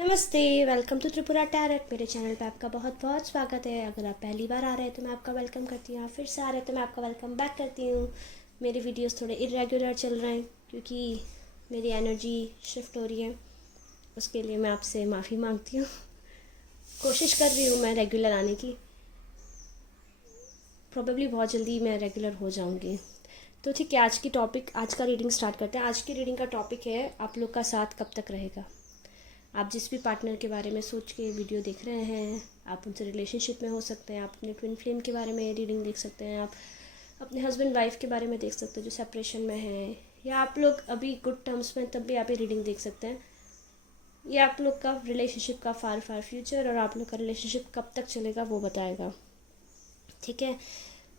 नमस्ते, welcome to Tripura tarot. मेरे channel पे आपका बहुत बहुत स्वागत है। अगर आप पहली बार आ रहे हैं तो मैं आपका वेलकम करती हूँ, फिर से आ रहे हैं तो मैं आपका वेलकम बैक करती हूँ। मेरे वीडियोस थोड़े इरेगुलर चल रहे हैं क्योंकि मेरी एनर्जी शिफ्ट हो रही है, उसके लिए मैं आपसे माफ़ी मांगती हूँ। कोशिश कर रही हूँ मैं रेगुलर आने की, प्रोबेबली बहुत जल्दी मैं रेगुलर हो जाऊँगी। तो ठीक है, आज का रीडिंग स्टार्ट करते हैं। आज की रीडिंग का टॉपिक है आप लोग का साथ कब तक रहेगा। आप जिस भी पार्टनर के बारे में सोच के वीडियो देख रहे हैं, आप उनसे रिलेशनशिप में हो सकते हैं, आप अपने ट्विन फ्लेम के बारे में रीडिंग देख सकते हैं, आप अपने हस्बैंड वाइफ के बारे में देख सकते हैं जो सेपरेशन में है, या आप लोग अभी गुड टर्म्स में, तब भी आप ये रीडिंग देख सकते हैं। या आप लोग का रिलेशनशिप का फार फार फ्यूचर और आप लोग का रिलेशनशिप कब तक चलेगा वो बताएगा। ठीक है,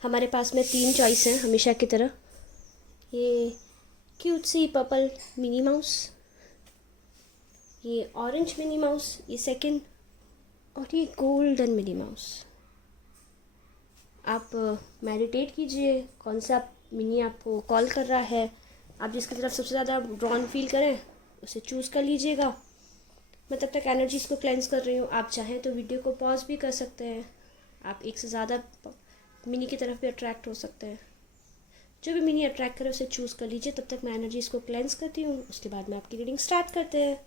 हमारे पास में 3 चॉइस हैं हमेशा की तरह। ये क्यूट सी पर्पल मिनी माउस, ये ऑरेंज मिनी माउस, ये सेकंड, और ये गोल्डन मिनी माउस। आप मेडिटेट कीजिए, कौन सा मिनी आपको कॉल कर रहा है, आप जिसकी तरफ सबसे ज़्यादा ड्रॉन फील करें उसे चूज़ कर लीजिएगा। मैं तब तक एनर्जीज़ को क्लेंस कर रही हूँ। आप चाहें तो वीडियो को पॉज भी कर सकते हैं, आप एक से ज़्यादा मिनी की तरफ भी अट्रैक्ट हो सकते हैं। जो भी मिनी अट्रैक्ट करे उसे चूज़ कर लीजिए। तब तक मैं एनर्जीज़ को क्लेंस करती हूँ, उसके बाद मैं आपकी रीडिंग स्टार्ट करते हैं।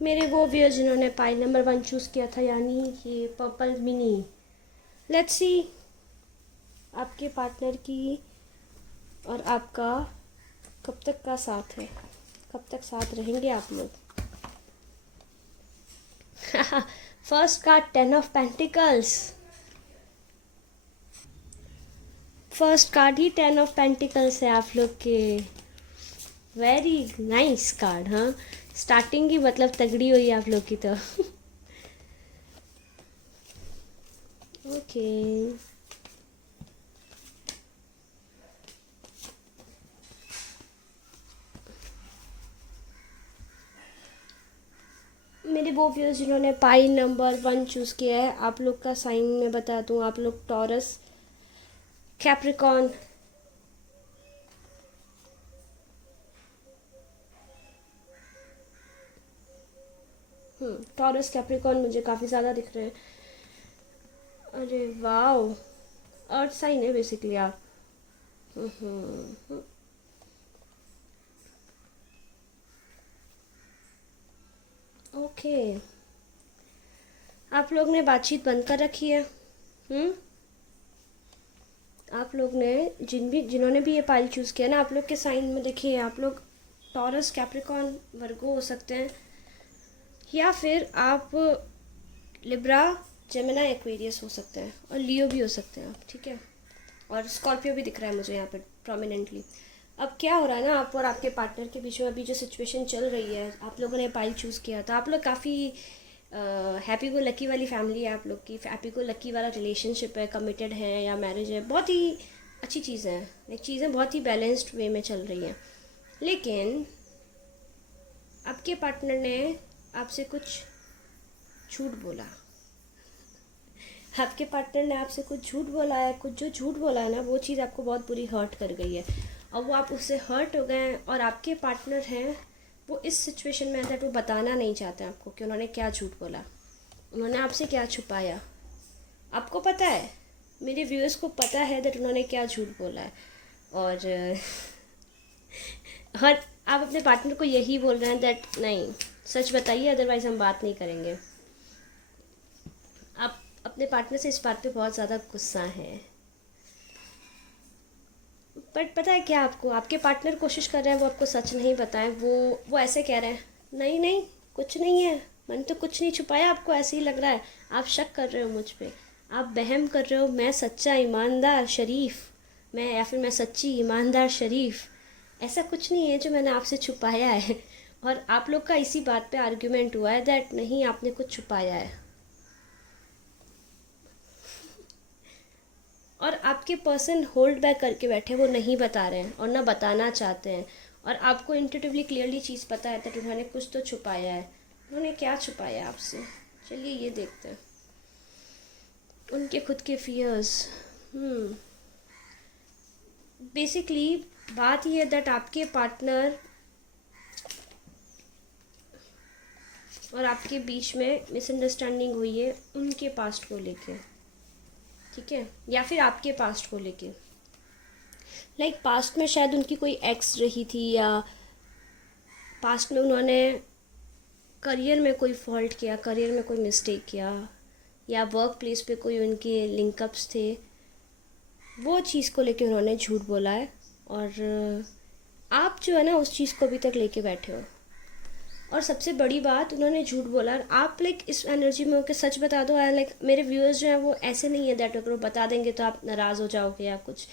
मेरे वो व्यूअर्स जिन्होंने पाइल नंबर 1 चूज़ किया था, यानी ये पर्पल मिनी। लेट्स सी आपके पार्टनर की और आपका कब तक का साथ है, कब तक साथ रहेंगे आप लोग। First card 10 of pentacles. First card he 10 of pentacles है आप लोग के। Very nice card. हाँ, स्टार्टिंग ही मतलब तगड़ी हुई आप लोग की तो। ओके मेरे वो व्यूअर्स जिन्होंने पाइल नंबर 1 चूज़ किया है, आप लोग का साइन मैं बता दूं, आप लोग टॉरस, कैप्रिकॉर्न, टॉरस कैप्रिकॉर्न मुझे काफ़ी ज़्यादा दिख रहे हैं। अरे वाओ, अर्थ साइन है बेसिकली आप। ओके, आप लोग ने बातचीत बंद कर रखी है। आप लोग ने जिन्होंने भी ये पाइल चूज़ किया ना, आप लोग के साइन में देखिए, आप लोग टॉरस कैप्रिकॉर्न वर्गो हो सकते हैं, या फिर आप लिब्रा जेमिना एक्वेरियस हो सकते हैं, और लियो भी हो सकते हैं आप। ठीक है, और स्कॉर्पियो भी दिख रहा है मुझे यहाँ पे प्रोमिनेंटली। अब क्या हो रहा है ना, आप और आपके पार्टनर के बीच में अभी जो सिचुएशन चल रही है, आप लोगों ने पाइल चूज़ किया तो आप लोग काफ़ी हैप्पी गो लकी वाली फैमिली है आप लोग की। हैप्पी गो लकी वाला रिलेशनशिप है, कमिटेड है या मैरिज है, बहुत ही अच्छी चीज़ है। एक चीज़ें बहुत ही बैलेंस्ड वे में चल रही हैं। लेकिन आपके पार्टनर ने आपसे कुछ झूठ बोला, आपके पार्टनर ने आपसे कुछ झूठ बोला है। कुछ जो झूठ बोला है ना, वो चीज़ आपको बहुत बुरी हर्ट कर गई है, और वो आप उससे हर्ट हो गए हैं। और आपके पार्टनर हैं वो इस सिचुएशन में है, वो बताना नहीं चाहते आपको कि उन्होंने क्या झूठ बोला, उन्होंने आपसे क्या छुपाया। आपको पता है, मेरे व्यूअर्स को पता है दैट उन्होंने क्या झूठ बोला है। और हर आप अपने पार्टनर को यही बोल रहे हैं दैट नहीं, सच बताइए अदरवाइज़ हम बात नहीं करेंगे। आप अपने पार्टनर से इस बात पे बहुत ज़्यादा गुस्सा है। बट पता है क्या, आपको आपके पार्टनर कोशिश कर रहे हैं वो आपको सच नहीं बताएं। वो ऐसे कह रहे हैं, नहीं नहीं कुछ नहीं है, मैंने तो कुछ नहीं छुपाया, आपको ऐसे ही लग रहा है, आप शक कर रहे हो मुझ पे, आप बहम कर रहे हो। मैं सच्चा ईमानदार शरीफ, मैं या फिर मैं सच्ची ईमानदार शरीफ, ऐसा कुछ नहीं है जो मैंने आपसे छुपाया है। और आप लोग का इसी बात पे आर्ग्यूमेंट हुआ है दैट नहीं आपने कुछ छुपाया है। और आपके पर्सन होल्ड बैक करके बैठे, वो नहीं बता रहे हैं और ना बताना चाहते हैं, और आपको इंट्यूटिवली क्लियरली चीज़ पता है कि उन्होंने कुछ तो छुपाया है। उन्होंने क्या छुपाया आपसे? चलिए ये देखते हैं। उनके खुद के फियर्स। बेसिकली बात ये है दैट आपके पार्टनर और आपके बीच में मिसअंडरस्टैंडिंग हुई है उनके पास्ट को लेके, ठीक है, या फिर आपके पास्ट को लेके। लाइक पास्ट में शायद उनकी कोई एक्स रही थी, या पास्ट में उन्होंने करियर में कोई फॉल्ट किया, करियर में कोई मिस्टेक किया, या वर्क प्लेस पे कोई उनके लिंकअप्स थे, वो चीज़ को लेके उन्होंने झूठ बोला है। और आप जो है ना उस चीज़ को अभी तक लेके बैठे हो। और सबसे बड़ी बात, उन्होंने झूठ बोला, आप लाइक इस एनर्जी में होकर सच बता दो। लाइक मेरे व्यूअर्स जो हैं वो ऐसे नहीं है दैट अगर वो बता देंगे तो आप नाराज़ हो जाओगे या कुछ।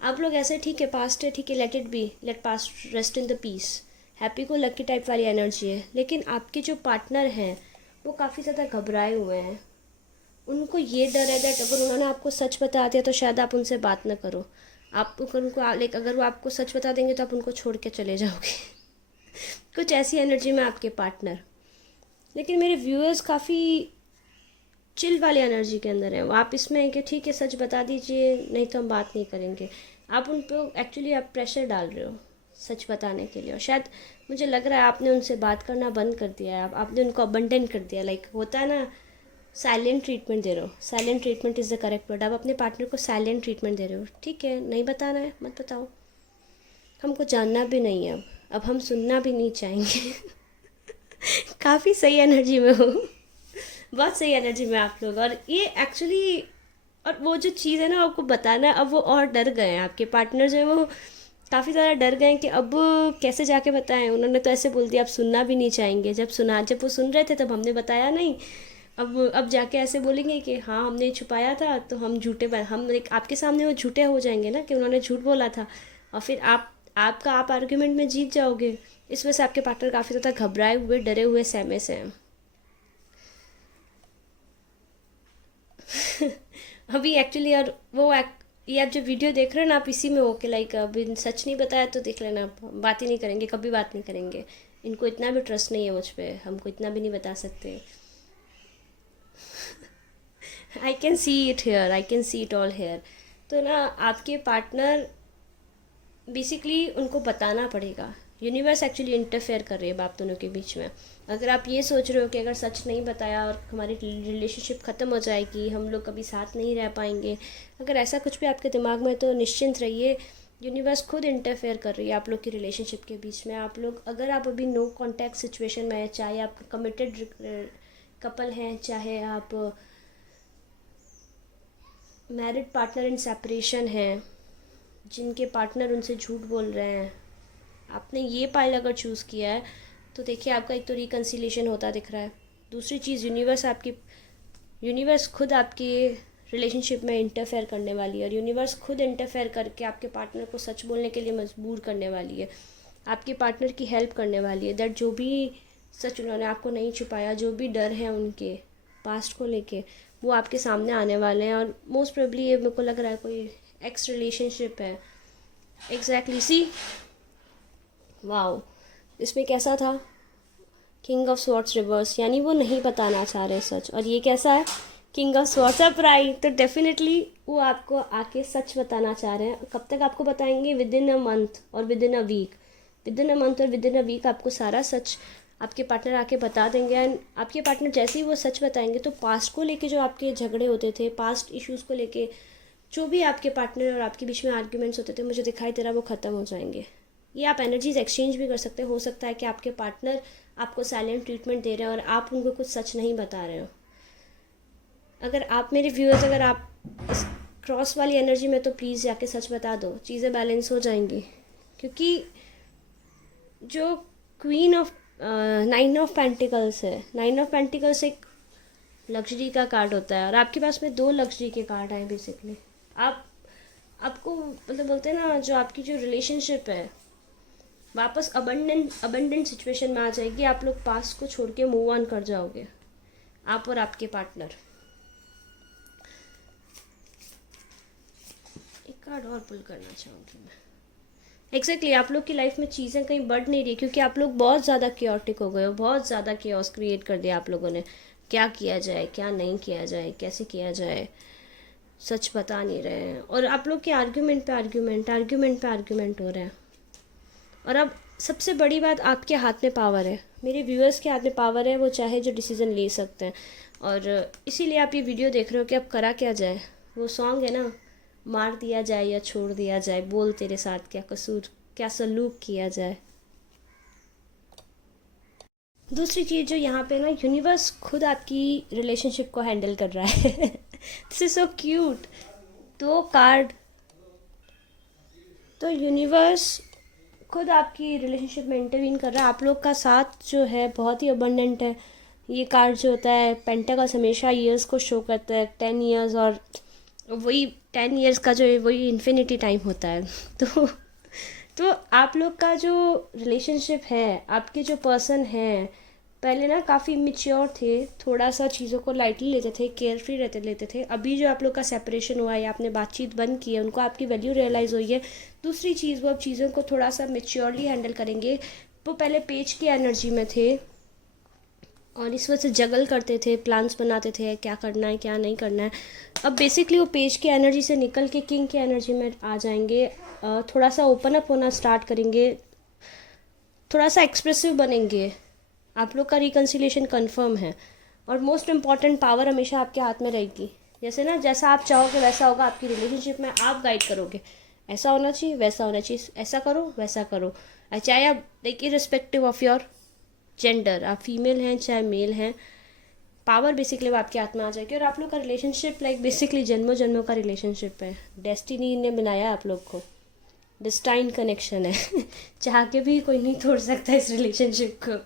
आप लोग ऐसे ठीक है, पास्ट है, ठीक है, let it be, let past rest in the peace, happy go lucky type वाली एनर्जी है। लेकिन आपके जो पार्टनर हैं वो काफ़ी ज़्यादा घबराए हुए हैं। उनको ये डर है दैट अगर उन्होंने आपको सच बता दिया तो शायद आप उनसे बात ना करो। आप उनको लाइक अगर वो आपको सच बता देंगे तो आप उनको छोड़ के चले जाओगे। कुछ ऐसी एनर्जी में आपके पार्टनर। लेकिन मेरे व्यूअर्स काफ़ी चिल वाली एनर्जी के अंदर हैं। वो आप इसमें हैं कि ठीक है सच बता दीजिए, नहीं तो हम बात नहीं करेंगे। आप उन पर एक्चुअली आप प्रेशर डाल रहे हो सच बताने के लिए, और शायद मुझे लग रहा है आपने उनसे बात करना बंद कर दिया है। आपने उनको अबंडन कर दिया। लाइक होता है ना, साइलेंट ट्रीटमेंट दे रहे हो। Silent treatment is the correct word. आप अपने पार्टनर को साइलेंट ट्रीटमेंट दे रहे हो। ठीक है, नहीं बताना है मत बताओ, हमको जानना भी नहीं है, अब हम सुनना भी नहीं चाहेंगे। काफ़ी सही एनर्जी में हो, बहुत सही एनर्जी में आप लोग। और ये एक्चुअली, और वो जो चीज़ है ना आपको बताना है, अब वो और डर गए हैं। आपके पार्टनर जो है वो काफ़ी ज़्यादा डर गए हैं कि अब कैसे जाके बताएं। उन्होंने तो ऐसे बोल दिया आप सुनना भी नहीं चाहेंगे। जब वो सुन रहे थे तब हमने बताया नहीं, अब जाके ऐसे बोलेंगे कि हाँ हमने छुपाया था, तो हम हम एक आपके सामने वो झूठे हो जाएंगे ना कि उन्होंने झूठ बोला था, और फिर आप आर्ग्यूमेंट में जीत जाओगे। इस वजह से आपके पार्टनर काफ़ी ज़्यादा घबराए हुए, डरे हुए, सहमे से हैं। अभी एक्चुअली, और ये आप जो वीडियो देख रहे हो ना, आप इसी में हो के लाइक अभी सच नहीं बताया तो देख लेना, आप बात ही नहीं करेंगे, कभी बात नहीं करेंगे। इनको इतना भी ट्रस्ट नहीं है मुझ पर, हमको इतना भी नहीं बता सकते। I can see it here, I can see it all here. तो ना आपके पार्टनर बेसिकली उनको बताना पड़ेगा। यूनिवर्स एक्चुअली इंटरफेयर कर रही है आप दोनों के बीच में। अगर आप ये सोच रहे हो कि अगर सच नहीं बताया और हमारी रिलेशनशिप ख़त्म हो जाएगी, हम लोग कभी साथ नहीं रह पाएंगे, अगर ऐसा कुछ भी आपके दिमाग में, तो निश्चिंत रहिए, यूनिवर्स खुद इंटरफेयर कर रही है आप लोग की रिलेशनशिप के बीच में। आप लोग अगर आप अभी नो कॉन्टैक्ट सिचुएशन में हैं, चाहे आप कमिटेड कपल हैं, चाहे आप मैरिड पार्टनर इन सेपरेशन हैं, जिनके पार्टनर उनसे झूठ बोल रहे हैं, आपने ये पाइल अगर चूज़ किया है तो देखिए आपका एक तो रिकन्सिलेशन होता दिख रहा है। दूसरी चीज़, यूनिवर्स खुद आपकी रिलेशनशिप में इंटरफेयर करने वाली है, और यूनिवर्स खुद इंटरफेयर करके आपके पार्टनर को सच बोलने के लिए मजबूर करने वाली है, आपके पार्टनर की हेल्प करने वाली है। दैट जो भी सच उन्होंने आपको नहीं छुपाया, जो भी डर है उनके पास्ट को लेके, वो आपके सामने आने वाले हैं। और मोस्ट प्रोबेबली ये मेरे को लग रहा है कोई एक्स रिलेशनशिप है। एग्जैक्टली, सी वाओ, इसमें कैसा था, किंग ऑफ स्वॉर्ड्स रिवर्स, यानी वो नहीं बताना चाह रहे सच। और ये कैसा है, किंग ऑफ स्वॉर्ड्स अपराइट। तो डेफिनेटली वो आपको आके सच बताना चाह रहे हैं। कब तक आपको बताएंगे? विद इन अ मंथ और within a week. Within a month और विद इन अ वीक आपको सारा सच आपके पार्टनर आके बता देंगे। एंड आपके पार्टनर जैसे ही वो सच बताएंगे तो पास्ट को लेके जो आपके झगड़े होते थे, पास्ट इश्यूज़ को लेके जो भी आपके पार्टनर और आपके बीच में आर्ग्यूमेंट्स होते थे, मुझे दिखाई दे रहा है वो ख़त्म हो जाएंगे। ये आप एनर्जीज एक्सचेंज भी कर सकते हो सकता है कि आपके पार्टनर आपको साइलेंट ट्रीटमेंट दे रहे हैं और आप उनको कुछ सच नहीं बता रहे हो। अगर आप मेरे व्यूअर्स, अगर आप इस क्रॉस वाली एनर्जी में, तो प्लीज़ जाके सच बता दो, चीज़ें बैलेंस हो जाएंगी। क्योंकि जो क्वीन ऑफ 9 ऑफ पेंटिकल्स है, 9 ऑफ पेंटिकल्स एक लग्जरी का कार्ड होता है, और आपके पास में 2 लग्जरी के कार्ड हैं बेसिकली। आपको मतलब बोलते हैं ना, जो आपकी जो रिलेशनशिप है वापस अबंडेंट सिचुएशन में आ जाएगी। आप लोग पास्ट को छोड़ के मूव ऑन कर जाओगे, आप और आपके पार्टनर। कार्ड और पुल करना चाहूँगी मैं। एग्जैक्टली आप लोग की लाइफ में चीज़ें कहीं बढ़ नहीं रही, क्योंकि आप लोग बहुत ज़्यादा क्योटिक हो गए हो, बहुत ज़्यादा क्योस क्रिएट कर दिया आप लोगों ने। क्या किया जाए, क्या नहीं किया जाए, कैसे किया जाए, सच बता नहीं रहे हैं। और आप लोग के आर्ग्यूमेंट पे आर्ग्यूमेंट, आर्ग्यूमेंट पे आर्ग्यूमेंट हो रहे हैं। और अब सबसे बड़ी बात, आपके हाथ में पावर है, मेरे व्यूअर्स के हाथ में पावर है, वो चाहे जो डिसीज़न ले सकते हैं। और इसीलिए आप ये वीडियो देख रहे हो कि अब करा क्या जाए। वो सॉन्ग है ना, मार दिया जाए या छोड़ दिया जाए, बोल तेरे साथ क्या कसूर, क्या सलूक किया जाए। दूसरी चीज़ जो यहाँ पे ना, यूनिवर्स खुद आपकी रिलेशनशिप को हैंडल कर रहा है। This is so cute. तो कार्ड, तो यूनिवर्स खुद आपकी रिलेशनशिप में इंटरवीन कर रहा है। आप लोग का साथ जो है बहुत ही अबंडेंट है। ये कार्ड जो होता है पेंटाकल्स, हमेशा ईयर्स को शो करता है, 10 ईयर्स, और वही 10 ईयर्स का जो है वही इन्फिनिटी टाइम होता है। तो तो आप लोग का जो रिलेशनशिप है, आपके जो पर्सन है, पहले ना काफ़ी इमेच्योर थे, थोड़ा सा चीज़ों को लाइटली लेते थे, केयर फ्री लेते थे। अभी जो आप लोग का सेपरेशन हुआ है या आपने बातचीत बंद की है, उनको आपकी वैल्यू रियलाइज़ हुई है। दूसरी चीज़, वो अब चीज़ों को थोड़ा सा मेच्योरली हैंडल करेंगे। वो पहले पेज की एनर्जी में थे और इस वजह से जगल करते थे, प्लान्स बनाते थे, क्या करना है क्या नहीं करना है। अब बेसिकली वो पेज की एनर्जी से निकल के किंग की एनर्जी में आ जाएंगे। थोड़ा सा ओपन अप होना स्टार्ट करेंगे, थोड़ा सा एक्सप्रेसिव बनेंगे। आप लोग का रिकन्सिलिएशन कंफर्म है। और मोस्ट इम्पॉर्टेंट, पावर हमेशा आपके हाथ में रहेगी। जैसे ना, जैसा आप चाहोगे वैसा होगा आपकी रिलेशनशिप में, आप गाइड करोगे। ऐसा होना चाहिए, वैसा होना चाहिए, ऐसा करो वैसा करो। चाहे आप like irrespective of your gender, आप फीमेल हैं चाहे मेल हैं, पावर बेसिकली वो आपके हाथ में आ जाएगी। और आप लोग का रिलेशनशिप लाइक बेसिकली जन्मों जन्मों का रिलेशनशिप है। डेस्टिनी ने बनाया आप लोग को, डिस्टाइन कनेक्शन है। चाह के भी कोई नहीं तोड़ सकता इस रिलेशनशिप को।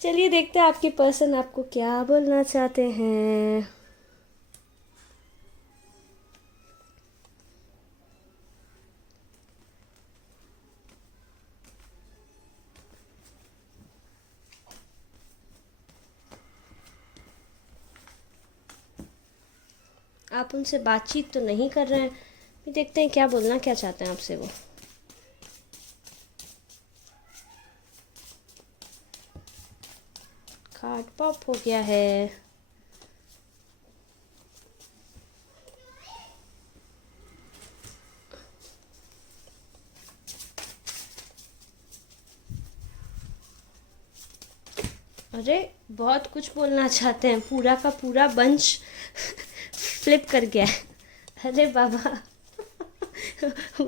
चलिए देखते हैं आपके पर्सन आपको क्या बोलना चाहते हैं। आप उनसे बातचीत तो नहीं कर रहे हैं, देखते हैं क्या बोलना क्या चाहते हैं आपसे वो। कार्ड पॉप हो गया है। अरे बहुत कुछ बोलना चाहते हैं, पूरा का पूरा बंच फ्लिप कर गया है। अरे बाबा,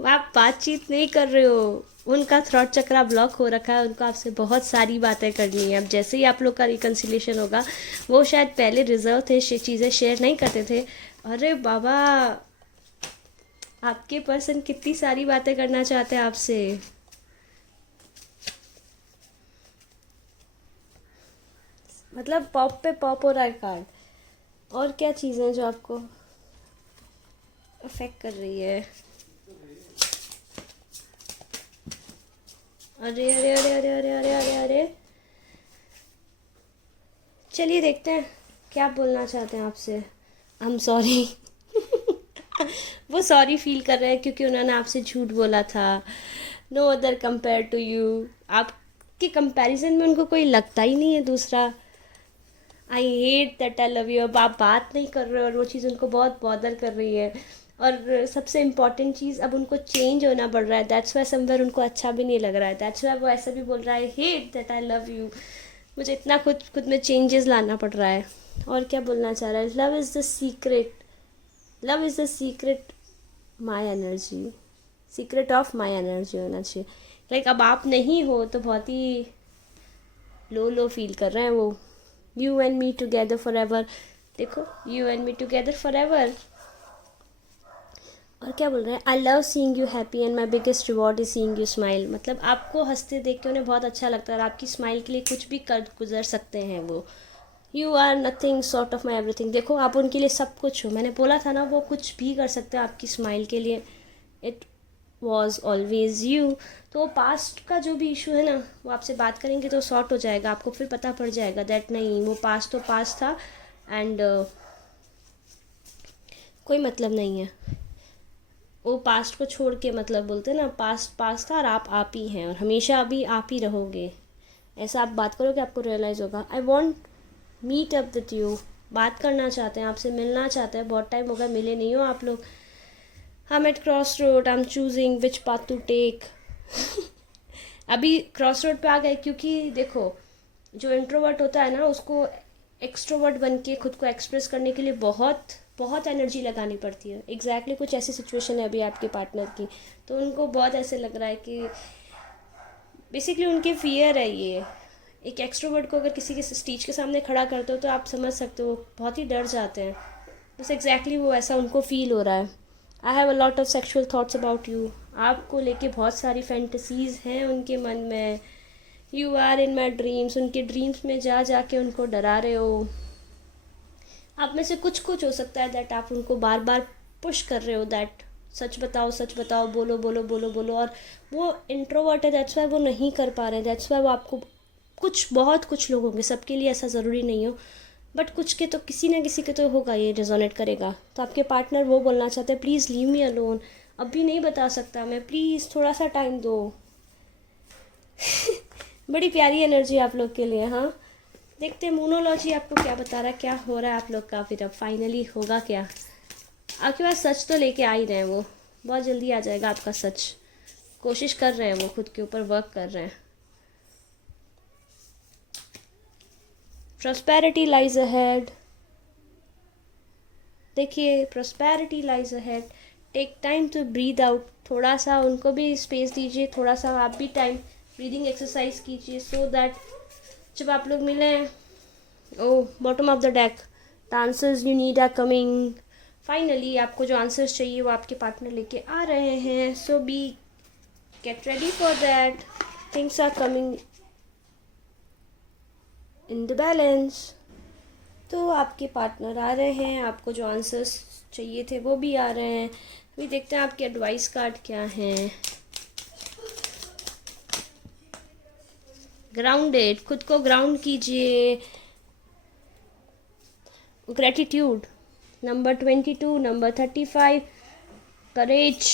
आप बातचीत नहीं कर रहे हो, उनका थ्रॉट चक्रा ब्लॉक हो रखा है, उनको आपसे बहुत सारी बातें करनी है। अब जैसे ही आप लोग का रिकन्सिलिएशन होगा, वो शायद पहले रिजर्व थे, चीज़ें शेयर नहीं करते थे। अरे बाबा, आपके पर्सन कितनी सारी बातें करना चाहते हैं आपसे। मतलब पॉप पे पॉप हो रहा है कार्ड। और क्या चीज़ें जो आपको अफेक्ट कर रही है। अरे अरे अरे अरे अरे अरे अरे अरे, चलिए देखते हैं क्या बोलना चाहते हैं आपसे। I am sorry. वो सॉरी फील कर रहे हैं क्योंकि उन्होंने आपसे झूठ बोला था। No other compare to you, आपके कंपैरिजन में उनको कोई लगता ही नहीं है दूसरा। I hate that I love you. अब आप बात नहीं कर रहे हो और वो चीज़ उनको बहुत बॉदर कर रही है। और सबसे इम्पॉर्टेंट चीज़, अब उनको चेंज होना पड़ रहा है। दैट्स वाई समवेयर उनको अच्छा भी नहीं लग रहा है। दैट्स वाई वो ऐसा भी बोल रहा है, hate that I love you. मुझे इतना खुद में चेंजेस लाना पड़ रहा है। और क्या बोलना चाह रहा है, love is the secret, love is the secret my energy, secret of my energy होना चाहिए। लाइक अब आप नहीं हो तो बहुत ही लो फील कर रहे हैं वो। You and me together forever, देखो, you and me together forever. और क्या बोल रहे हैं, I love seeing you happy and my biggest reward is seeing you smile. मतलब आपको हंसते देख के उन्हें बहुत अच्छा लगता है और आपकी स्माइल के लिए कुछ भी कर गुजर सकते हैं वो। You are nothing sort of my everything. देखो, आप उनके लिए सब कुछ हो। मैंने बोला था ना, वो कुछ भी कर सकते हैं आपकी स्माइल के लिए। It was always you. तो पास्ट का जो भी इशू है ना, वो आपसे बात करेंगे तो सॉर्ट हो जाएगा। आपको फिर पता पड़ जाएगा दैट नहीं, वो पास्ट तो पास्ट था एंड कोई मतलब नहीं है। वो पास्ट को छोड़ के, मतलब बोलते हैं ना, पास्ट पास्ट था और आप ही हैं और हमेशा अभी आप ही रहोगे। ऐसा आप बात करोगे आपको रियलाइज़ होगा। I want meet up with you, बात करना चाहते हैं आपसे, मिलना चाहते हैं, बहुत टाइम हो गया मिले नहीं हो आप लोग। I am at cross road, I am choosing which path to take. अभी क्रॉस रोड पे आ गए, क्योंकि देखो जो इंट्रोवर्ट होता है ना, उसको एक्सट्रोवर्ट बन के खुद को एक्सप्रेस करने के लिए बहुत बहुत एनर्जी लगानी पड़ती है। एग्जैक्टली कुछ ऐसी सिचुएशन है अभी आपके पार्टनर की, तो उनको बहुत ऐसे लग रहा है कि बेसिकली उनके फियर है ये। एक एक्सट्रोवर्ट को अगर किसी के स्टेज के सामने खड़ा करते हो तो आप समझ सकते हो बहुत ही डर जाते हैं। बस एग्जैक्टली वो ऐसा उनको फील हो रहा है। I have a lot of sexual thoughts about you, आपको लेके बहुत सारी फैंटेसीज हैं उनके मन में। You are in my dreams, उनके ड्रीम्स में जा जा के उनको डरा रहे हो। आप में से कुछ कुछ हो सकता है दैट आप उनको बार बार पुश कर रहे हो, दैट सच बताओ, बोलो बोलो बोलो बोलो। और वो इंट्रोवर्ट है, दैट्स वाई वो नहीं कर पा रहे हैं, दैट्स वाई वो आपको कुछ बहुत कुछ लोग होंगे, सबके लिए ऐसा ज़रूरी नहीं हो, बट कुछ के तो किसी ना किसी के तो होगा, ये रेजोनेट करेगा। तो आपके पार्टनर वो बोलना चाहते हैं प्लीज़ लीव मी अलोन, अभी नहीं बता सकता मैं, प्लीज़ थोड़ा सा टाइम दो। बड़ी प्यारी एनर्जी आप लोग के लिए। हाँ, देखते हैं मोनोलॉजी आपको क्या बता रहा है, क्या हो रहा है आप लोग का, फिर अब फाइनली होगा क्या। आपके पास सच तो लेके आ ही रहे हैं, वो बहुत जल्दी आ जाएगा आपका सच। कोशिश कर रहे हैं, वो खुद के ऊपर वर्क कर रहे हैं। प्रॉस्पेरिटी लाइज अहेड, देखिए prosperity lies ahead. Take time to breathe out, थोड़ा सा उनको भी स्पेस दीजिए, थोड़ा सा आप भी टाइम ब्रीदिंग एक्सरसाइज कीजिए, सो दैट जब आप लोग मिलें, oh bottom of the deck, the answers you need are coming. Finally आपको जो आंसर्स चाहिए वो आपके पार्टनर लेके आ रहे हैं, so be get ready for that, things are coming in the balance. तो आपके पार्टनर आ रहे हैं, आपको जो आंसर्स चाहिए थे वो भी आ रहे हैं। अभी देखते हैं आपके एडवाइस कार्ड क्या हैं। ग्राउंडेड, खुद को ग्राउंड कीजिए। ग्रेटिट्यूड, नंबर 22, नंबर 35, करेज।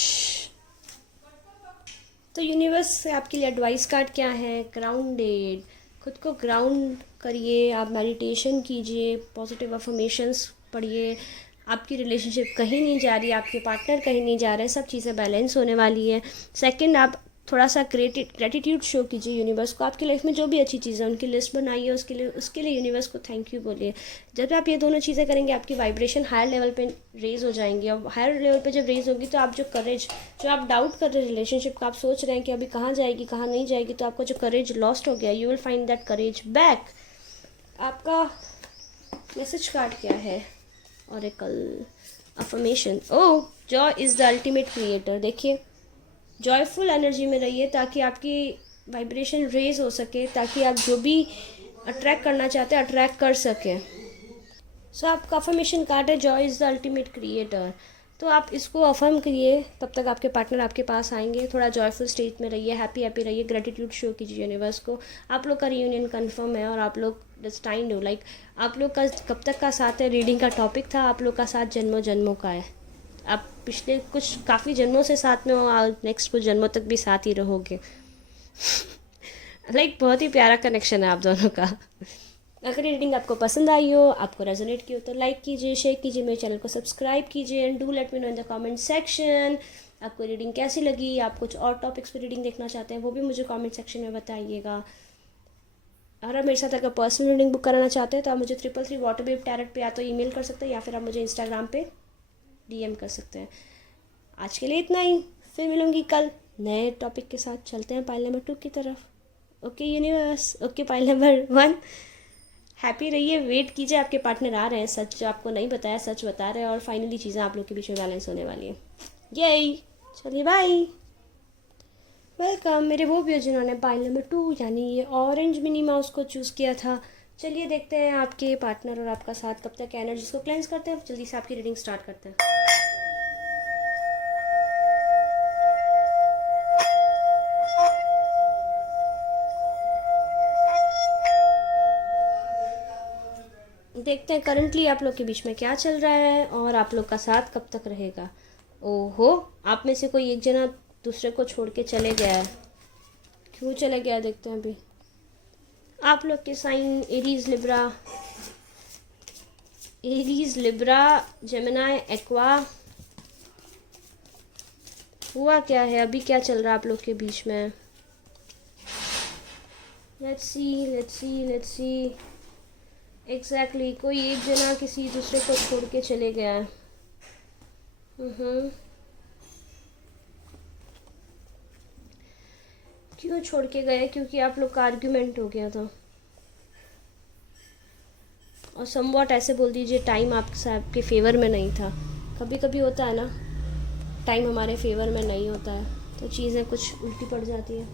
तो यूनिवर्स से आपके लिए एडवाइस कार्ड क्या है, ग्राउंडेड। खुद को ग्राउंड करिए, आप मेडिटेशन कीजिए, पॉजिटिव अफर्मेशंस पढ़िए। आपकी रिलेशनशिप कहीं नहीं जा रही, आपके पार्टनर कहीं नहीं जा रहे, सब चीज़ें बैलेंस होने वाली है। सेकंड, आप थोड़ा सा ग्रेटिट्यूड शो कीजिए यूनिवर्स को। आपकी लाइफ में जो भी अच्छी चीज़ें उनकी लिस्ट बनाइए, उसके लिए यूनिवर्स को थैंक यू बोलिए। जब आप ये दोनों चीज़ें करेंगे आपकी वाइब्रेशन हायर लेवल पे रेज हो जाएंगी, और हायर लेवल पे जब रेज होगी तो आप जो करेज, जो आप डाउट कर रहे हैं रिलेशनशिप का, आप सोच रहे हैं कि अभी कहाँ जाएगी कहाँ नहीं जाएगी, तो आपका जो करेज लॉस्ट हो गया, you will find that courage back. आपका मैसेज कार्ड क्या है, oracle affirmation, oh Joy is the ultimate creator. देखिए जॉयफुल एनर्जी में रहिए ताकि आपकी वाइब्रेशन रेज हो सके, ताकि आप जो भी अट्रैक्ट करना चाहते हैं अट्रैक्ट कर सकें। सो आपका अफर्मेशन कार्ड है Joy is the ultimate creator. तो आप इसको अफर्म करिए, तब तक आपके पार्टनर आपके पास आएंगे। थोड़ा जॉयफुल स्टेट में रहिए, हैप्पी हैप्पी रहिए, ग्रेटिट्यूड शो कीजिए यूनिवर्स को। आप लोग का रियूनियन कंफर्म है और आप लोग डिस्टाइंड हो, लाइक आप लोग का कब तक का साथ है, रीडिंग का टॉपिक था, आप लोग का साथ जन्मों जन्मों का है। आप पिछले कुछ काफ़ी जन्मों से साथ में हो, नेक्स्ट कुछ जन्मों तक भी साथ ही रहोगे। लाइक बहुत ही प्यारा कनेक्शन है आप दोनों का। अगर रीडिंग आपको पसंद आई हो, आपको रेजोनेट की हो, तो लाइक कीजिए, शेयर कीजिए, मेरे चैनल को सब्सक्राइब कीजिए, and do let me know in the comment section आपको रीडिंग कैसी लगी। आप कुछ और टॉपिक्स पे रीडिंग देखना चाहते हैं वो भी मुझे कमेंट सेक्शन में बताइएगा। और आप मेरे साथ अगर पर्सनल रीडिंग बुक कराना चाहते हैं तो आप मुझे 333 वाटर वेव टैरेट पे या तो ईमेल कर सकते हैं, या फिर आप मुझे इंस्टाग्राम पे DM कर सकते हैं। आज के लिए इतना ही, फिर मिलूंगी कल नए टॉपिक के साथ। चलते हैं पाइल नंबर 2 की तरफ। Okay universe, okay pile number 1, happy रहिए, वेट कीजिए, आपके पार्टनर आ रहे हैं, सच जो आपको नहीं बताया सच बता रहे हैं, और फाइनली चीज़ें आप लोग के बीच में बैलेंस होने वाली है। यही, चलिए बाय, वेलकम। मेरे वो भी हो जिन्होंने पाइल नंबर 2 यानी ये ऑरेंज मिनी माउस को चूज़ किया था। चलिए देखते हैं आपके पार्टनर और आपका साथ कब तक एनर्जीज को क्लेंस करते हैं। जल्दी से आपकी रीडिंग स्टार्ट करते हैं। देखते हैं करंटली आप लोग के बीच में क्या चल रहा है और आप लोग का साथ कब तक रहेगा। ओहो, आप में से कोई एक जना दूसरे को छोड़ के चले गया है। क्यों चले गया देखते हैं अभी। आप लोग के sign Aries Libra Gemini Aqua. हुआ क्या है अभी, क्या चल रहा है आप लोग के बीच में? लेट्स सी एग्जैक्टली कोई एक जना किसी दूसरे को छोड़ के चले गया है। क्यों छोड़ के गए? क्योंकि आप लोग का आर्ग्यूमेंट हो गया था। और समवॉट ऐसे बोल दीजिए, टाइम आपके फेवर में नहीं था। कभी कभी होता है ना, टाइम हमारे फेवर में नहीं होता है तो चीज़ें कुछ उल्टी पड़ जाती है।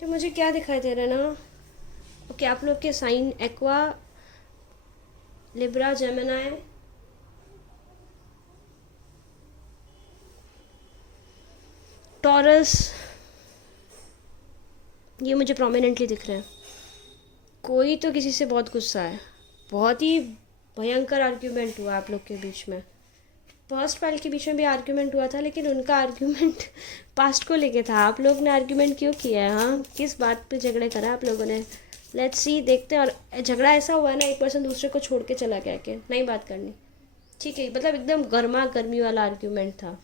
तो मुझे क्या दिखाई दे रहा है ना, ओके आप लोग के sign Aqua Libra Gemini Taurus, ये मुझे प्रोमिनेंटली दिख रहे हैं। कोई तो किसी से बहुत गुस्सा है, बहुत ही भयंकर आर्ग्यूमेंट हुआ आप लोग के बीच में। फर्स्ट पाइल के बीच में भी आर्ग्यूमेंट हुआ था, लेकिन उनका आर्ग्यूमेंट पास्ट को लेके था। आप लोग ने आर्ग्यूमेंट क्यों किया है? हाँ, किस बात पे झगड़े करा आप लोगों ने? लेट्स सी, देखते हैं। और झगड़ा ऐसा हुआ है ना, एक पर्सन दूसरे को छोड़ के चला गया कि नहीं बात करनी, ठीक है, मतलब एकदम गर्मा गर्मी वाला आर्ग्यूमेंट था।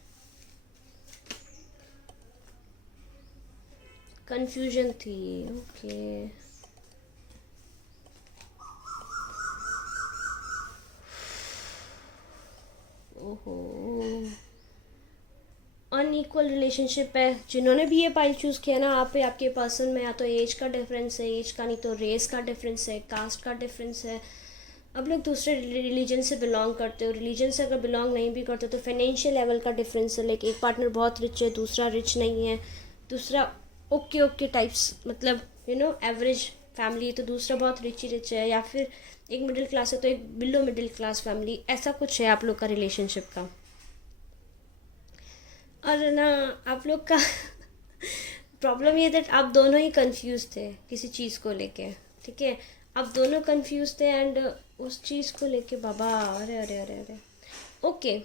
कंफ्यूजन थी, ओके। ओहो, अनइक्वल रिलेशनशिप है। जिन्होंने भी ये पाइल चूज़ किया ना, आप पे आपके पर्सन में या तो एज का डिफरेंस है, एज का नहीं तो रेस का डिफरेंस है, कास्ट का डिफरेंस है। अब लोग दूसरे रिलीजन से बिलोंग करते हो, रिलीजन से अगर बिलोंग नहीं भी करते तो फाइनेंशियल लेवल का डिफरेंस है। लाइक एक पार्टनर बहुत रिच है, दूसरा रिच नहीं है, दूसरा ओके टाइप्स, मतलब एवरेज फैमिली, तो दूसरा बहुत रिच है, या फिर एक मिडिल क्लास है तो एक बिलो मिडिल क्लास फैमिली, ऐसा कुछ है आप लोग का रिलेशनशिप का। और ना आप लोग का प्रॉब्लम ये दैट आप दोनों ही कंफ्यूज थे किसी चीज़ को लेके, ठीक है, आप दोनों कंफ्यूज थे एंड उस चीज़ को लेके बाबा, अरे अरे अरे अरे, okay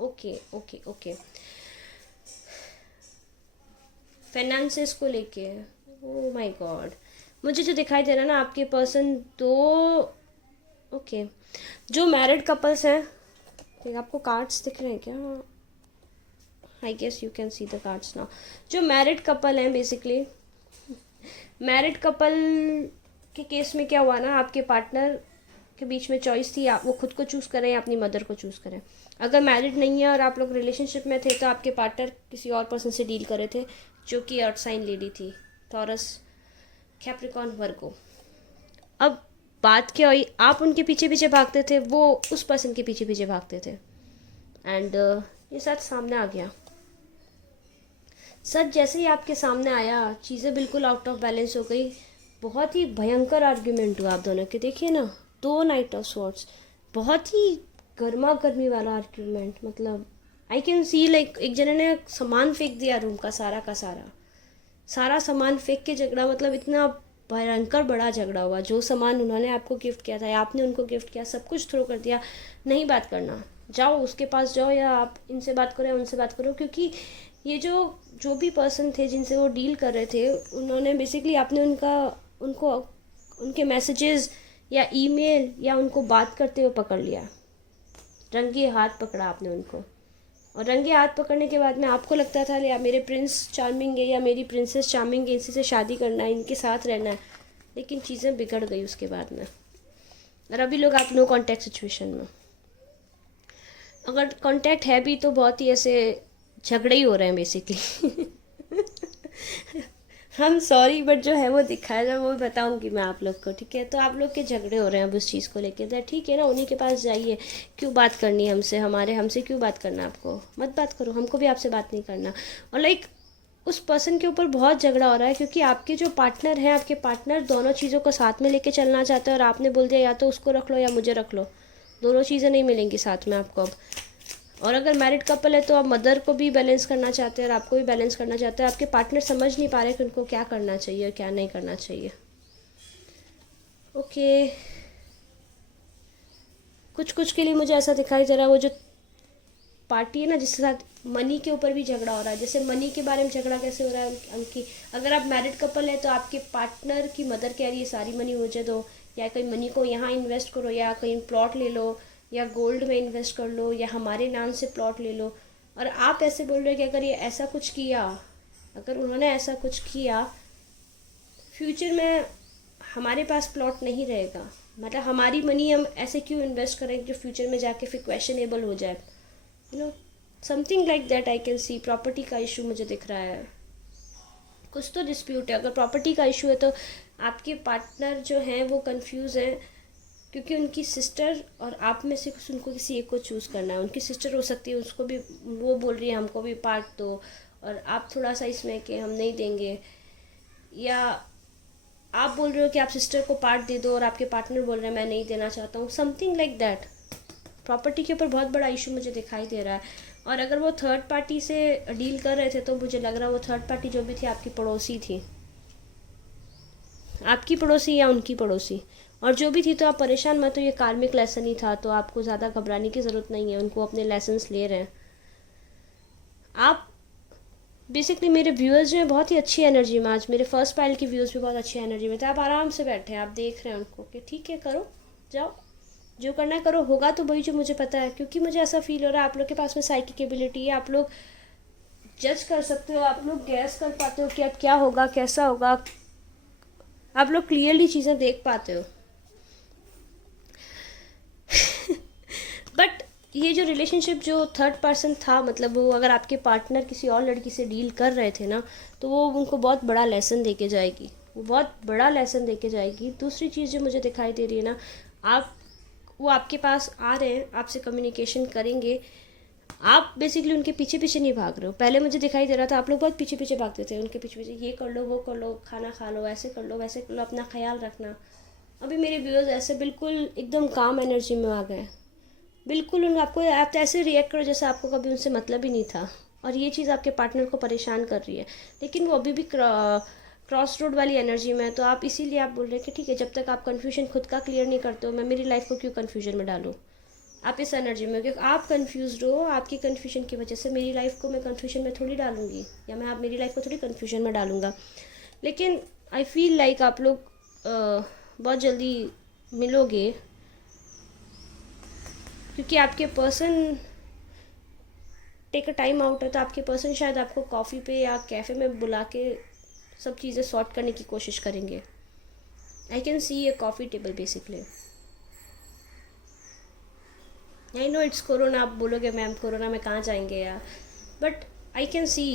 okay okay okay, finances को लेके। ओ माय गॉड, मुझे जो दिखाई दे रहा है ना, आपके पर्सन दो, ओके, जो मैरिड कपल्स हैं, ठीक, आपको कार्ड्स दिख रहे हैं क्या? I guess you can see the cards now. जो मैरिड कपल हैं, बेसिकली मैरिड कपल के केस में क्या हुआ ना, आपके पार्टनर के बीच में चॉइस थी, आप वो खुद को चूज़ करें या अपनी मदर को चूज़ करें। अगर मैरिड नहीं है और आप लोग रिलेशनशिप में थे तो आपके पार्टनर किसी और पर्सन से डील कर रहे थे, जो कि अर्थ साइन लेडी थी, टॉरस, कैप्रिकॉर्न, वर्गो। अब बात क्या हुई, आप उनके पीछे पीछे भागते थे, वो उस पर्सन के पीछे पीछे भागते थे, एंड ये सच सामने आ गया। सच जैसे ही आपके सामने आया, चीज़ें बिल्कुल आउट ऑफ बैलेंस हो गई। बहुत ही भयंकर आर्ग्यूमेंट हुआ आप दोनों के। देखिए ना, 2 नाइट ऑफ स्वॉर्ड्स, बहुत ही गर्मा गर्मी वाला आर्ग्यूमेंट। मतलब आई कैन सी, लाइक एक जने ने सामान फेंक दिया रूम का सारा सामान फेंक के झगड़ा, मतलब इतना भयंकर बड़ा झगड़ा हुआ। जो सामान उन्होंने आपको गिफ्ट किया था या आपने उनको गिफ्ट किया, सब कुछ थ्रो कर दिया। नहीं बात करना, जाओ उसके पास जाओ, या आप इनसे बात करो या उनसे बात करो, क्योंकि ये जो भी पर्सन थे जिनसे वो डील कर रहे थे, उन्होंने बेसिकली आपने उनको उनके मैसेजेस या ईमेल या उनको बात करते हुए पकड़ लिया, रंगे हाथ पकड़ा आपने उनको। और रंगे हाथ पकड़ने के बाद में आपको लगता था या मेरे प्रिंस चार्मिंग है या मेरी प्रिंसेस चार्मिंग है, इसी से शादी करना है, इनके साथ रहना है, लेकिन चीज़ें बिगड़ गई उसके बाद में। और अभी लोग आप नो कॉन्टैक्ट सिचुएशन में, अगर कॉन्टैक्ट है भी तो बहुत ही ऐसे झगड़े ही हो रहे हैं बेसिकली। हम सॉरी, बट जो है वो दिखाया जाए वो बताऊंगी मैं आप लोग को, ठीक है। तो आप लोग के झगड़े हो रहे हैं अब उस चीज़ को लेके, तो ठीक है ना, उन्हीं के पास जाइए। क्यों बात करनी है हमसे, हमसे क्यों बात करना, आपको मत बात करो, हमको भी आपसे बात नहीं करना। और लाइक उस पर्सन के ऊपर बहुत झगड़ा हो रहा है, क्योंकि आपके जो पार्टनर हैं, आपके पार्टनर दोनों चीज़ों को साथ में लेके चलना चाहते हैं, और आपने बोल दिया या तो उसको रख लो या मुझे रख लो, दोनों चीज़ें नहीं मिलेंगी साथ में आपको अब। और अगर मैरिड कपल है तो आप मदर को भी बैलेंस करना चाहते हैं और आपको भी बैलेंस करना चाहते हैं। आपके पार्टनर समझ नहीं पा रहे कि उनको क्या करना चाहिए और क्या नहीं करना चाहिए। ओके, कुछ कुछ के लिए मुझे ऐसा दिखाई दे रहा है वो जो पार्टी है ना जिसके साथ मनी के ऊपर भी झगड़ा हो रहा है। जैसे मनी के बारे में झगड़ा कैसे हो रहा है उनकी, अगर आप मैरिड कपल है तो आपके पार्टनर की मदर कह रही है सारी मनी मुझे दो, या कहीं मनी को यहाँ इन्वेस्ट करो, या कहीं प्लॉट ले लो, या गोल्ड में इन्वेस्ट कर लो, या हमारे नाम से प्लॉट ले लो। और आप ऐसे बोल रहे हो कि अगर ये ऐसा कुछ किया, अगर उन्होंने ऐसा कुछ किया, फ्यूचर में हमारे पास प्लॉट नहीं रहेगा। मतलब हमारी मनी हम ऐसे क्यों इन्वेस्ट करें जो फ्यूचर में जाके फिर क्वेश्चनेबल हो जाए, you know, something like that I can C. Property का इशू मुझे दिख रहा है, कुछ तो डिस्प्यूट है। अगर प्रॉपर्टी का इशू है तो आपके पार्टनर जो हैं वो कंफ्यूज हैं, क्योंकि उनकी सिस्टर और आप में से कुछ उनको किसी एक को चूज़ करना है। उनकी सिस्टर हो सकती है, उसको भी वो बोल रही है हमको भी पार्ट दो, और आप थोड़ा सा इसमें कि हम नहीं देंगे, या आप बोल रहे हो कि आप सिस्टर को पार्ट दे दो और आपके पार्टनर बोल रहे हैं मैं नहीं देना चाहता हूँ, समथिंग लाइक दैट। प्रॉपर्टी के ऊपर बहुत बड़ा इशू मुझे दिखाई दे रहा है। और अगर वो थर्ड पार्टी से डील कर रहे थे तो मुझे लग रहा है वो थर्ड पार्टी जो भी थी आपकी पड़ोसी थी, आपकी पड़ोसी या उनकी पड़ोसी, और जो भी थी तो आप परेशान मत हो, ये कार्मिक लेसन ही था, तो आपको ज़्यादा घबराने की ज़रूरत नहीं है। उनको अपने लेसन्स ले रहे हैं आप। बेसिकली मेरे व्यूअर्स जो हैं बहुत ही अच्छी एनर्जी में, आज मेरे फर्स्ट पाइल के व्यूअर्स भी बहुत अच्छी एनर्जी में थे। आप आराम से बैठे हैं, आप देख रहे हैं उनको कि ठीक है करो, जाओ जो करना है करो, होगा तो वही जो मुझे पता है। क्योंकि मुझे ऐसा फील हो रहा है आप लोग के पास में साइकिक एबिलिटी है, आप लोग जज कर सकते हो, आप लोग गैस कर पाते हो कि अब क्या होगा कैसा होगा, आप लोग क्लियरली चीज़ें देख पाते हो। बट ये जो रिलेशनशिप जो थर्ड पर्सन था, मतलब वो अगर आपके पार्टनर किसी और लड़की से डील कर रहे थे ना, तो वो उनको बहुत बड़ा लेसन दे के जाएगी, वो बहुत बड़ा लेसन दे के जाएगी। दूसरी चीज़ जो मुझे दिखाई दे रही है ना, आप वो आपके पास आ रहे हैं, आपसे कम्युनिकेशन करेंगे, आप बेसिकली उनके पीछे पीछे नहीं भाग रहे हो। पहले मुझे दिखाई दे रहा था आप लोग बहुत पीछे पीछे भागते थे, उनके पीछे पीछे ये कर लो वो कर लो, खाना खा लो, ऐसे कर लो वैसे कर लो, अपना ख्याल रखना। अभी मेरे व्यूअर्स ऐसे बिल्कुल एकदम काम एनर्जी में आ गए, बिल्कुल उन आपको आप ऐसे रिएक्ट करो जैसे आपको कभी उनसे मतलब ही नहीं था, और ये चीज़ आपके पार्टनर को परेशान कर रही है। लेकिन वो अभी भी क्रॉस रोड वाली एनर्जी में है, तो आप इसीलिए आप बोल रहे हैं कि ठीक है जब तक आप कन्फ्यूजन खुद का क्लियर नहीं करते हो, मैं मेरी लाइफ को क्यों कन्फ्यूजन में डालूँ। आप इस एनर्जी में, क्योंकि आप कंफ्यूज हो, आपकी कन्फ्यूजन की वजह से मेरी लाइफ को मैं कन्फ्यूजन में थोड़ी डालूंगी, या मैं आप मेरी लाइफ को थोड़ी कन्फ्यूजन में डालूंगा। लेकिन आई फील लाइक आप लोग बहुत जल्दी मिलोगे, क्योंकि आपके person take a time out है, तो आपके पर्सन शायद आपको कॉफ़ी पे या कैफ़े में बुला के सब चीज़ें सॉर्ट करने की कोशिश करेंगे। आई can C A coffee table basically. I know it's corona, आप बोलोगे मैम कोरोना में कहाँ जाएंगे यार, but I can C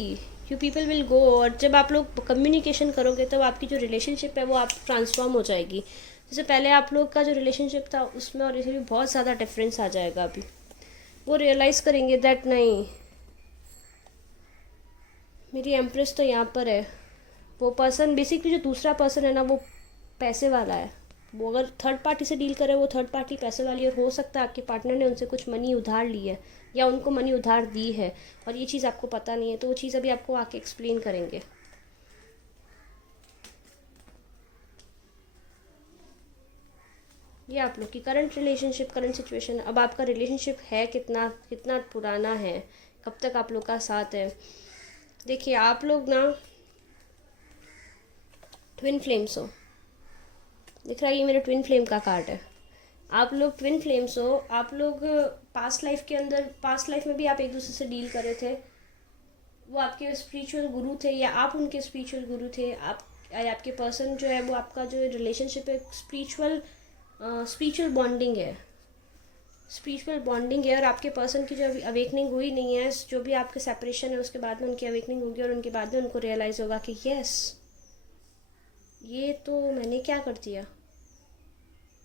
you people will go. और जब आप लोग कम्युनिकेशन करोगे तब आपकी जो रिलेशनशिप है वो आप ट्रांसफॉर्म हो जाएगी। जैसे पहले आप लोग का जो रिलेशनशिप था उसमें और इसमें भी बहुत ज़्यादा डिफरेंस आ जाएगा। अभी वो रियलाइज़ करेंगे दैट नहीं, मेरी एम्प्रेस तो यहाँ पर है। वो पर्सन बेसिकली जो दूसरा पर्सन है ना वो पैसे वाला है, वो अगर थर्ड पार्टी से डील करे वो थर्ड पार्टी पैसे वाली है। और हो सकता है आपके पार्टनर ने उनसे कुछ मनी उधार ली है या उनको मनी उधार दी है और ये चीज़ आपको पता नहीं है, तो वो चीज़ अभी आपको आके एक्सप्लेन करेंगे। ये आप लोग की करंट रिलेशनशिप, करंट सिचुएशन। अब आपका रिलेशनशिप है कितना कितना पुराना है, कब तक आप लोग का साथ है। देखिए आप लोग ना ट्विन फ्लेम्स हो, दिख रहा है ये मेरे ट्विन फ्लेम का कार्ड है। आप लोग ट्विन फ्लेम्स हो, आप लोग पास्ट लाइफ के अंदर, पास्ट लाइफ में भी आप एक दूसरे से डील कर रहे थे। वो आपके स्पिरिचुअल गुरु थे या आप उनके स्पिरिचुअल गुरु थे। आपके पर्सन जो है वो आपका जो रिलेशनशिप है स्पिरिचुअल बॉन्डिंग है, स्पिरिचुअल बॉन्डिंग है। और आपके पर्सन की जो अभी अवेकनिंग हुई नहीं है, जो भी आपके सेपरेशन है उसके बाद में उनकी अवेकनिंग होगी और उनके बाद में उनको रियलाइज़ होगा कि यस ये तो मैंने क्या कर दिया,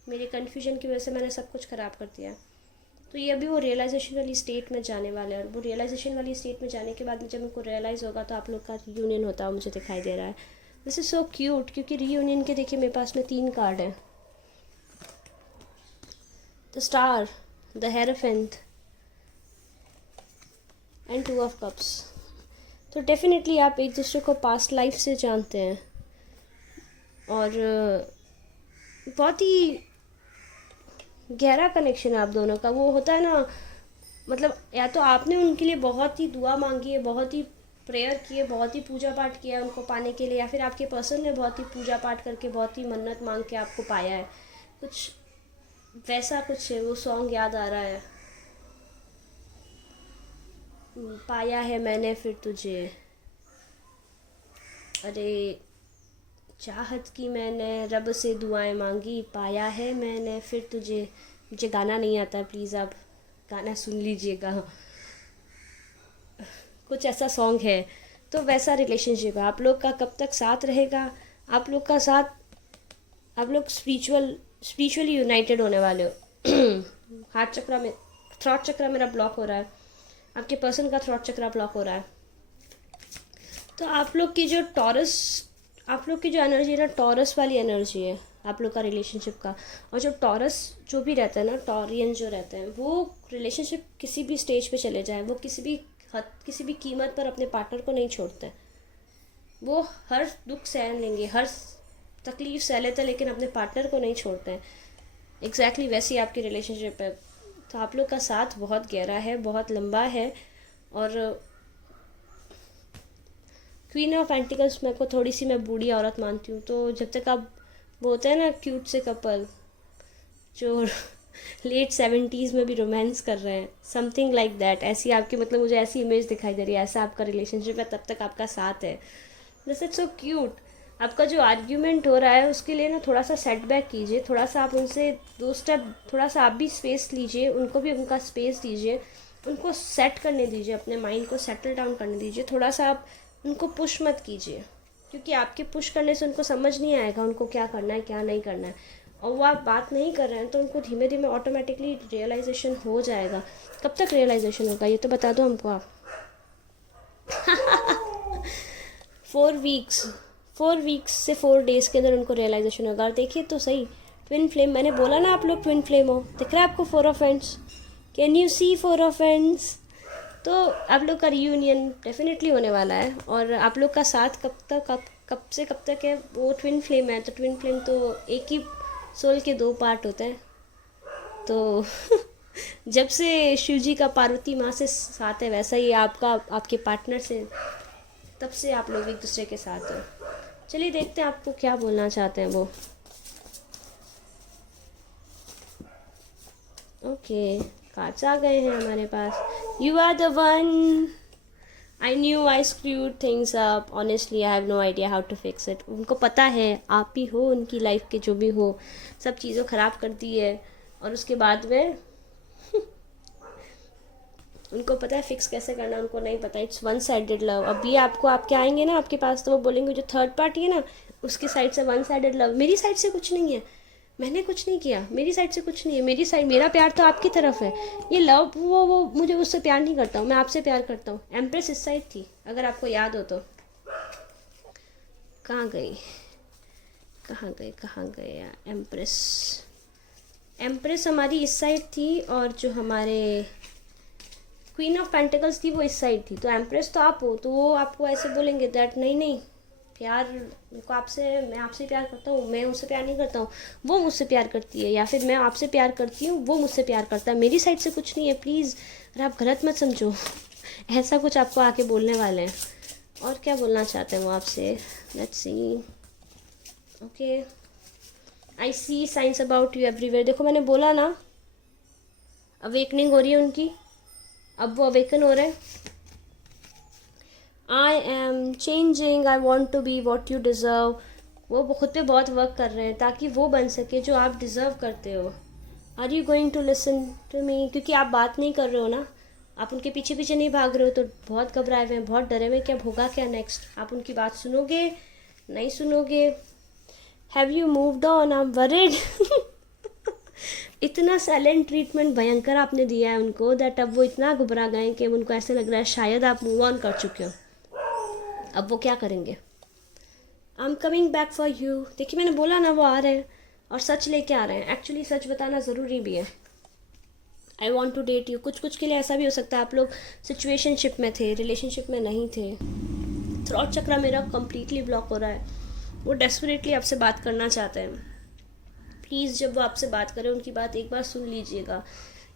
मेरे कन्फ्यूजन की वजह से मैंने सब कुछ ख़राब कर दिया। तो ये अभी वो रियलाइजेशन वाली स्टेट में जाने वाले हैं, और वो रियलाइजेशन वाली स्टेट में जाने के बाद में जब उनको रियलाइज़ होगा तो आप लोग का यूनियन होता है, मुझे दिखाई दे रहा है। दिस इज़ सो क्यूट, क्योंकि रीयूनियन के देखिए मेरे पास में 3 कार्ड हैं, the star, the hierophant and 2 of cups. तो डेफिनेटली आप एक दूसरे को पास्ट लाइफ से जानते हैं और बहुत ही गहरा कनेक्शन है आप दोनों का। वो होता है ना, मतलब या तो आपने उनके लिए बहुत ही दुआ मांगी है, बहुत ही प्रेयर की है, बहुत ही पूजा पाठ किया है उनको पाने के लिए, या फिर आपके पर्सन ने बहुत ही पूजा पाठ करके बहुत ही मन्नत मांग के आपको पाया है। कुछ वैसा कुछ है। वो सॉन्ग याद आ रहा है, पाया है मैंने फिर तुझे, अरे चाहत की मैंने रब से दुआएं मांगी, पाया है मैंने फिर तुझे। मुझे गाना नहीं आता, प्लीज़ आप गाना सुन लीजिएगा। कुछ ऐसा सॉन्ग है। तो वैसा रिलेशनशिप है आप लोग का। कब तक साथ रहेगा आप लोग का साथ? आप लोग स्पिरिचुअली यूनाइटेड होने वाले हो। हार्ट चक्रा में, थ्रॉट चक्रा मेरा ब्लॉक हो रहा है, आपके पर्सन का थ्रॉट चक्रा ब्लॉक हो रहा है। तो आप लोग की जो एनर्जी है ना, टॉरस वाली एनर्जी है आप लोग का रिलेशनशिप का। और जो टॉरस जो भी रहता है ना, टॉरियन जो रहते हैं, वो रिलेशनशिप किसी भी स्टेज पे चले जाए, वो किसी भी कीमत पर अपने पार्टनर को नहीं छोड़ते। वो हर दुख सहन लेंगे, हर तकलीफ सह लेते हैं, लेकिन अपने पार्टनर को नहीं छोड़ते हैं। एग्जैक्टली वैसी आपकी रिलेशनशिप है। तो आप लोग का साथ बहुत गहरा है, बहुत लंबा है। और क्वीन ऑफ पेंटिकल्स मेरे को थोड़ी सी, मैं बूढ़ी औरत मानती हूँ। तो जब तक आप, वो होता है ना क्यूट से कपल जो लेट 70s में भी रोमांस कर रहे हैं, समथिंग लाइक दैट, ऐसी आपकी, मतलब मुझे ऐसी इमेज दिखाई दे रही है, ऐसा आपका रिलेशनशिप है। तब तक आपका साथ है। This is so cute. आपका जो आर्ग्यूमेंट हो रहा है उसके लिए ना थोड़ा सा सेटबैक कीजिए, थोड़ा सा आप उनसे 2 स्टेप, थोड़ा सा आप भी स्पेस लीजिए, उनको भी उनका स्पेस दीजिए, उनको सेट करने दीजिए, अपने माइंड को सेटल डाउन करने दीजिए। थोड़ा सा आप उनको पुश मत कीजिए, क्योंकि आपके पुश करने से उनको समझ नहीं आएगा उनको क्या करना है क्या नहीं करना है। और वो आप बात नहीं कर रहे हैं तो उनको धीमे धीमे ऑटोमेटिकली रियलाइजेशन हो जाएगा। कब तक रियलाइजेशन होगा ये तो बता दो हमको आप। 4 वीक्स से 4 डेज़ के अंदर उनको रियलाइजेशन होगा। और देखिए तो सही, ट्विन फ्लेम, मैंने बोला ना आप लोग ट्विन फ्लेम हो। दिख रहा है आपको 4 of hands? Can you see 4 of hands? तो आप लोग का रियूनियन डेफिनेटली होने वाला है। और आप लोग का साथ कब से कब तक है? वो ट्विन फ्लेम है, तो ट्विन फ्लेम तो एक ही सोल के 2 पार्ट होते हैं। तो जब से शिव जी का पार्वती माँ से साथ है, वैसा ही आपका आपके पार्टनर से, तब से आप लोग एक दूसरे के साथ हो। चलिए देखते हैं आपको क्या बोलना चाहते हैं वो। ओके, कार्ड्स आ गए हैं हमारे पास। You are the one, I knew I screwed things up, honestly I have no idea how to fix it. उनको पता है आप ही हो उनकी लाइफ के, जो भी हो सब चीज़ों ख़राब कर दी है। और उसके बाद में उनको पता है फिक्स कैसे करना, उनको नहीं पता। It's one sided love. अभी आपको आपके आएंगे ना आपके पास, तो वो बोलेंगे जो थर्ड पार्टी है ना उसकी साइड से वन साइडेड लव, मेरी साइड से कुछ नहीं है, मैंने कुछ नहीं किया, मेरी साइड से कुछ नहीं है, मेरा प्यार तो आपकी तरफ है। ये लव, वो मुझे उससे प्यार नहीं करता हूँ, मैं आपसे प्यार करता हूँ। एम्प्रेस इस साइड थी, अगर आपको याद हो तो। कहाँ गए यार एम्प्रेस हमारी इस साइड थी, और जो हमारे क्वीन ऑफ पेंटिकल्स थी वो इस साइड थी। तो एम्प्रेस तो आप हो, तो वो आपको ऐसे बोलेंगे दैट नहीं प्यार को आपसे, मैं आपसे प्यार करता हूँ, मैं उससे प्यार नहीं करता हूँ, वो मुझसे प्यार करती है, या फिर मैं आपसे प्यार करती हूँ, वो मुझसे प्यार करता है, मेरी साइड से कुछ नहीं है, प्लीज़। अरे आप गलत मत समझो। ऐसा कुछ आपको आके बोलने वाले हैं। और क्या बोलना चाहते हैं वो आपसे? Let's see. Okay, I see signs about you everywhere. देखो मैंने बोला ना, अवेकनिंग हो रही है उनकी, अब वो अवेकन हो रहे हैं। I am changing, I want to be what you deserve. वो खुद पे बहुत वर्क कर रहे हैं ताकि वो बन सके जो आप डिज़र्व करते हो। Are you going to listen to me? क्योंकि आप बात नहीं कर रहे हो ना, आप उनके पीछे पीछे नहीं भाग रहे हो, तो बहुत घबराए हुए हैं, बहुत डरे हुए हैं, क्या होगा क्या नेक्स्ट। आप उनकी बात सुनोगे नहीं सुनोगे? Have you moved on? I am worried. इतना साइलेंट ट्रीटमेंट भयंकर आपने दिया है उनको, दैट अब वो इतना घबरा गए कि उनको ऐसे लग रहा है शायद आप मूव ऑन कर चुके हो। अब वो क्या करेंगे? I am coming back for you. देखिए मैंने बोला ना, वो आ रहे हैं और सच लेके आ रहे हैं। एक्चुअली सच बताना ज़रूरी भी है। I want to date you. कुछ के लिए ऐसा भी हो सकता है आप लोग सिचुएशनशिप में थे, रिलेशनशिप में नहीं थे। थ्रॉट चक्रा मेरा कम्प्लीटली ब्लॉक हो रहा है, वो डेस्परेटली आपसे बात करना चाहते हैं। प्लीज़ जब वो आपसे बात करें उनकी बात एक बार सुन लीजिएगा।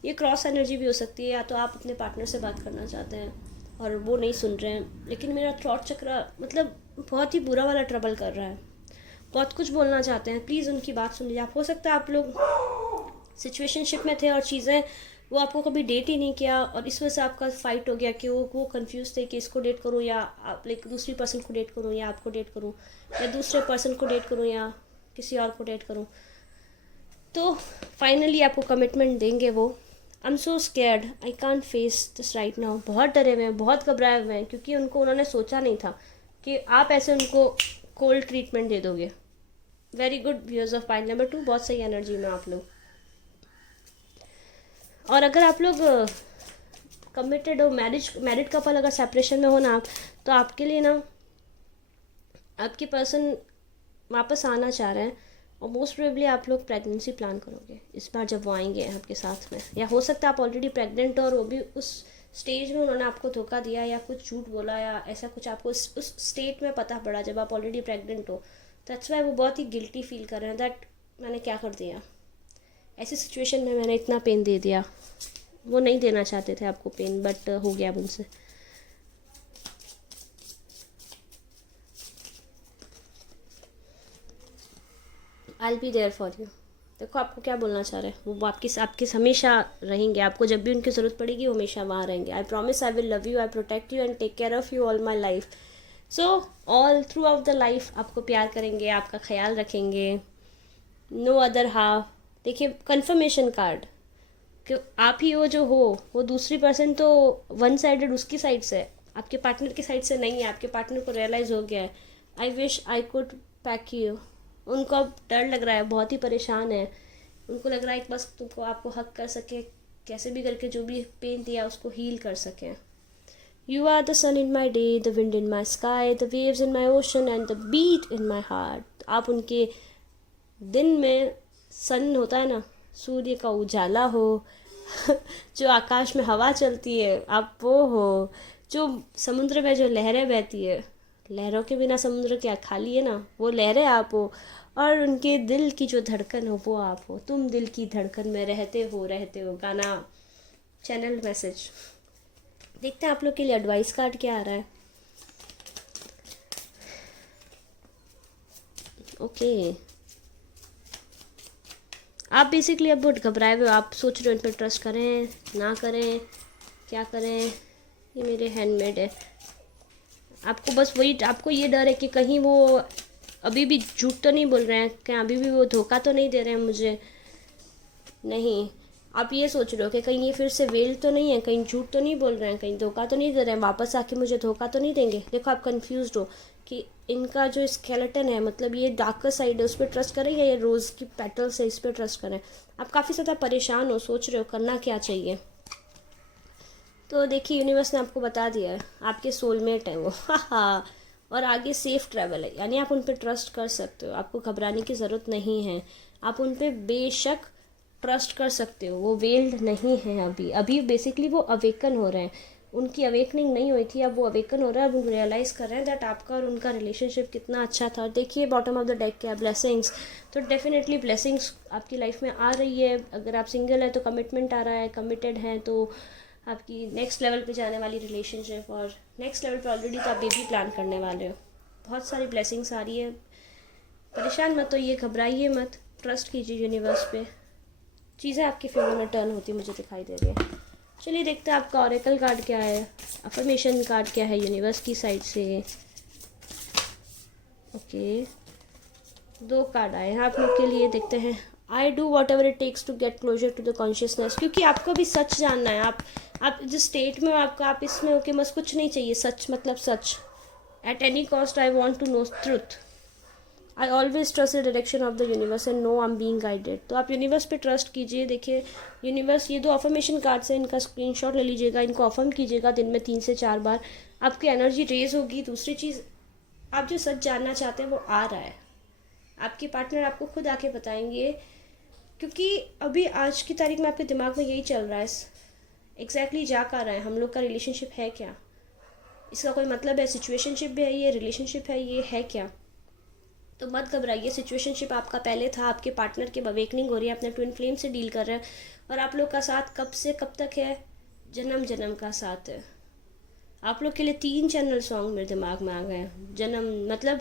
ये क्रॉस एनर्जी भी हो सकती है, या तो आप अपने पार्टनर से बात करना चाहते हैं और वो नहीं सुन रहे हैं, लेकिन मेरा थ्रॉट चक्र मतलब बहुत ही बुरा वाला ट्रबल कर रहा है, बहुत कुछ बोलना चाहते हैं, प्लीज़ उनकी बात सुन लीजिए। आप हो सकता है आप लोग सिचुएशनशिप में थे और चीज़ें वो आपको कभी डेट ही नहीं किया और इस वजह से आपका फाइट हो गया कि वो कंफ्यूज थे कि इसको डेट करूँ या आप लाइक दूसरी पर्सन को डेट करूँ या आपको डेट करूँ या दूसरे पर्सन को डेट करूँ या किसी और को डेट करूँ। तो फाइनली आपको कमिटमेंट देंगे वो। I am so scared, I can't face this right now. बहुत डरे हुए हैं, बहुत घबराए हुए हैं, क्योंकि उन्होंने सोचा नहीं था कि आप ऐसे उनको कोल्ड ट्रीटमेंट दे दोगे। Very good viewers of pile number 2, बहुत सही एनर्जी में आप लोग। और अगर आप लोग कमिटेड हो, मैरिड कपल अगर सेपरेशन में हो ना आप, तो आपके लिए ना आपकी पर्सन वापस आना चाह रहे हैं और मोस्ट प्रोबेबली आप लोग प्रेगनेंसी प्लान करोगे इस बार जब वो आएंगे आपके साथ में। या हो सकता है आप ऑलरेडी प्रेग्नेंट हो और वो भी उस स्टेज में उन्होंने आपको धोखा दिया या कुछ झूठ बोला या ऐसा कुछ आपको उस स्टेट में पता पड़ा जब आप ऑलरेडी प्रेग्नेंट हो। दैट्स वाई वो बहुत ही गिल्टी फील कर रहे हैं दैट मैंने क्या कर दिया, ऐसी सिचुएशन में मैंने इतना पेन दे दिया। वो नहीं देना चाहते थे आपको पेन, बट हो गया अब उनसे। आई बी देयर फॉर यू। देखो आपको क्या बोलना चाह रहे हैं वो, आपके हमेशा रहेंगे, आपको जब भी उनकी ज़रूरत पड़ेगी वो हमेशा वहाँ रहेंगे। I promise I will love you, I protect you and take care of you all my life. So all throughout the life आपको प्यार करेंगे, आपका ख्याल रखेंगे, नो अदर हाफ। देखिए कन्फर्मेशन कार्ड कि आप ही हो वो दूसरी पर्सन तो वन साइडेड उसकी साइड से, आपके पार्टनर की साइड से नहीं है। आपके पार्टनर को रियलाइज़ हो गया है। I wish I could pack you. उनको अब डर लग रहा है, बहुत ही परेशान है। उनको लग रहा है कि बस तुमको आपको हक कर सके, कैसे भी करके जो भी पेन दिया उसको हील कर सकें। You are the sun in my day, the wind in my sky, the waves in my ocean and the beat in my heart. आप उनके दिन में सन होता है ना, सूर्य का उजाला हो जो आकाश में हवा चलती है आप वो हो, जो समुद्र में जो लहरें बहती है, लहरों के बिना समुद्र क्या खाली है ना, वो लहरें आप हो। और उनके दिल की जो धड़कन हो वो आप हो। तुम दिल की धड़कन में रहते हो। गाना चैनल मैसेज। देखते हैं आप लोग के लिए एडवाइस कार्ड क्या आ रहा है। ओके आप बेसिकली अब बहुत घबराए हुए हो, आप सोच रहे हो इन पर ट्रस्ट करें ना करें, क्या करें। ये मेरे हैंडमेड है। आपको बस वही, आपको ये डर है कि कहीं वो अभी भी झूठ तो नहीं बोल रहे हैं, कहीं अभी भी वो धोखा तो नहीं दे रहे हैं मुझे। नहीं, आप ये सोच रहे हो कि कहीं ये फिर से वेल तो नहीं है, कहीं झूठ तो नहीं बोल रहे हैं, कहीं धोखा तो नहीं दे रहे हैं, वापस आके मुझे धोखा तो नहीं देंगे। देखो आप कंफ्यूज्ड हो कि इनका जो स्केलेटन है, मतलब ये डार्कर साइड है, उस पर ट्रस्ट करें या ये रोज़ की पेटल्स है इस पर ट्रस्ट करें। आप काफ़ी ज़्यादा परेशान हो, सोच रहे हो करना क्या चाहिए। तो देखिए यूनिवर्स ने आपको बता दिया है, आपके सोलमेट हैं वो हाँ। और आगे सेफ़ ट्रैवल है, यानी आप उन पर ट्रस्ट कर सकते हो। आपको घबराने की ज़रूरत नहीं है, आप उन पर बेशक ट्रस्ट कर सकते हो। वो वेल्ड नहीं है अभी बेसिकली वो अवेकन हो रहे हैं। उनकी अवेकनिंग नहीं हुई थी, अब वो अवेकन हो रहा है। अब वो रियलाइज़ कर रहे हैं दैट आपका और उनका रिलेशनशिप कितना अच्छा था। देखिए बॉटम ऑफ द डेक क्या, ब्लेसिंग्स। तो डेफिनेटली ब्लेसिंग्स आपकी लाइफ में आ रही है। अगर आप सिंगल है तो कमिटमेंट आ रहा है, कमिटेड हैं तो आपकी नेक्स्ट लेवल पे जाने वाली रिलेशनशिप, और नेक्स्ट लेवल पे ऑलरेडी तो आप बेबी प्लान करने वाले हो। बहुत सारी ब्लेसिंग्स आ रही है। परेशान मत होइए, घबराइए मत, ट्रस्ट कीजिए यूनिवर्स पे। चीज़ें आपके फेवर में टर्न होती मुझे दिखाई दे रही है। चलिए देखते हैं आपका ऑरेकल कार्ड क्या है, अफर्मेशन कार्ड क्या है यूनिवर्स की साइड से। ओके 2 कार्ड आए हैं आप लोग के लिए, देखते हैं। I do whatever it takes to get closer to the consciousness. क्योंकि आपको भी सच जानना है। आप जिस स्टेट में हो आपका, आप इसमें हो कि बस कुछ नहीं चाहिए, सच मतलब सच। At any cost I want to know truth. I always trust the direction of the universe and know I am being guided. तो आप यूनिवर्स पे ट्रस्ट कीजिए। देखिए यूनिवर्स, ये 2 अफर्मेशन कार्ड्स हैं, इनका स्क्रीनशॉट ले लीजिएगा, इनको अफर्म कीजिएगा दिन में 3 से 4 बार। आपकी एनर्जी रेज होगी। दूसरी चीज़, आप जो सच जानना चाहते हैं वो आ रहा है। आपके पार्टनर आपको खुद आके बताएंगे, क्योंकि अभी आज की तारीख में आपके दिमाग में यही चल रहा है एग्जैक्टली जा कर रहा है हम लोग का रिलेशनशिप है क्या, इसका कोई मतलब है, सिचुएशनशिप भी है ये, रिलेशनशिप है ये, है क्या। तो मत घबराइए। सिचुएशनशिप आपका पहले था, आपके पार्टनर की अवेकनिंग हो रही है, अपने ट्विन फ्लेम से डील कर रहे हैं, और आप लोग का साथ कब से कब तक है, जन्म जन्म का साथ है। आप लोग के लिए 3 चैनल सॉन्ग मेरे दिमाग में आ गए। जन्म मतलब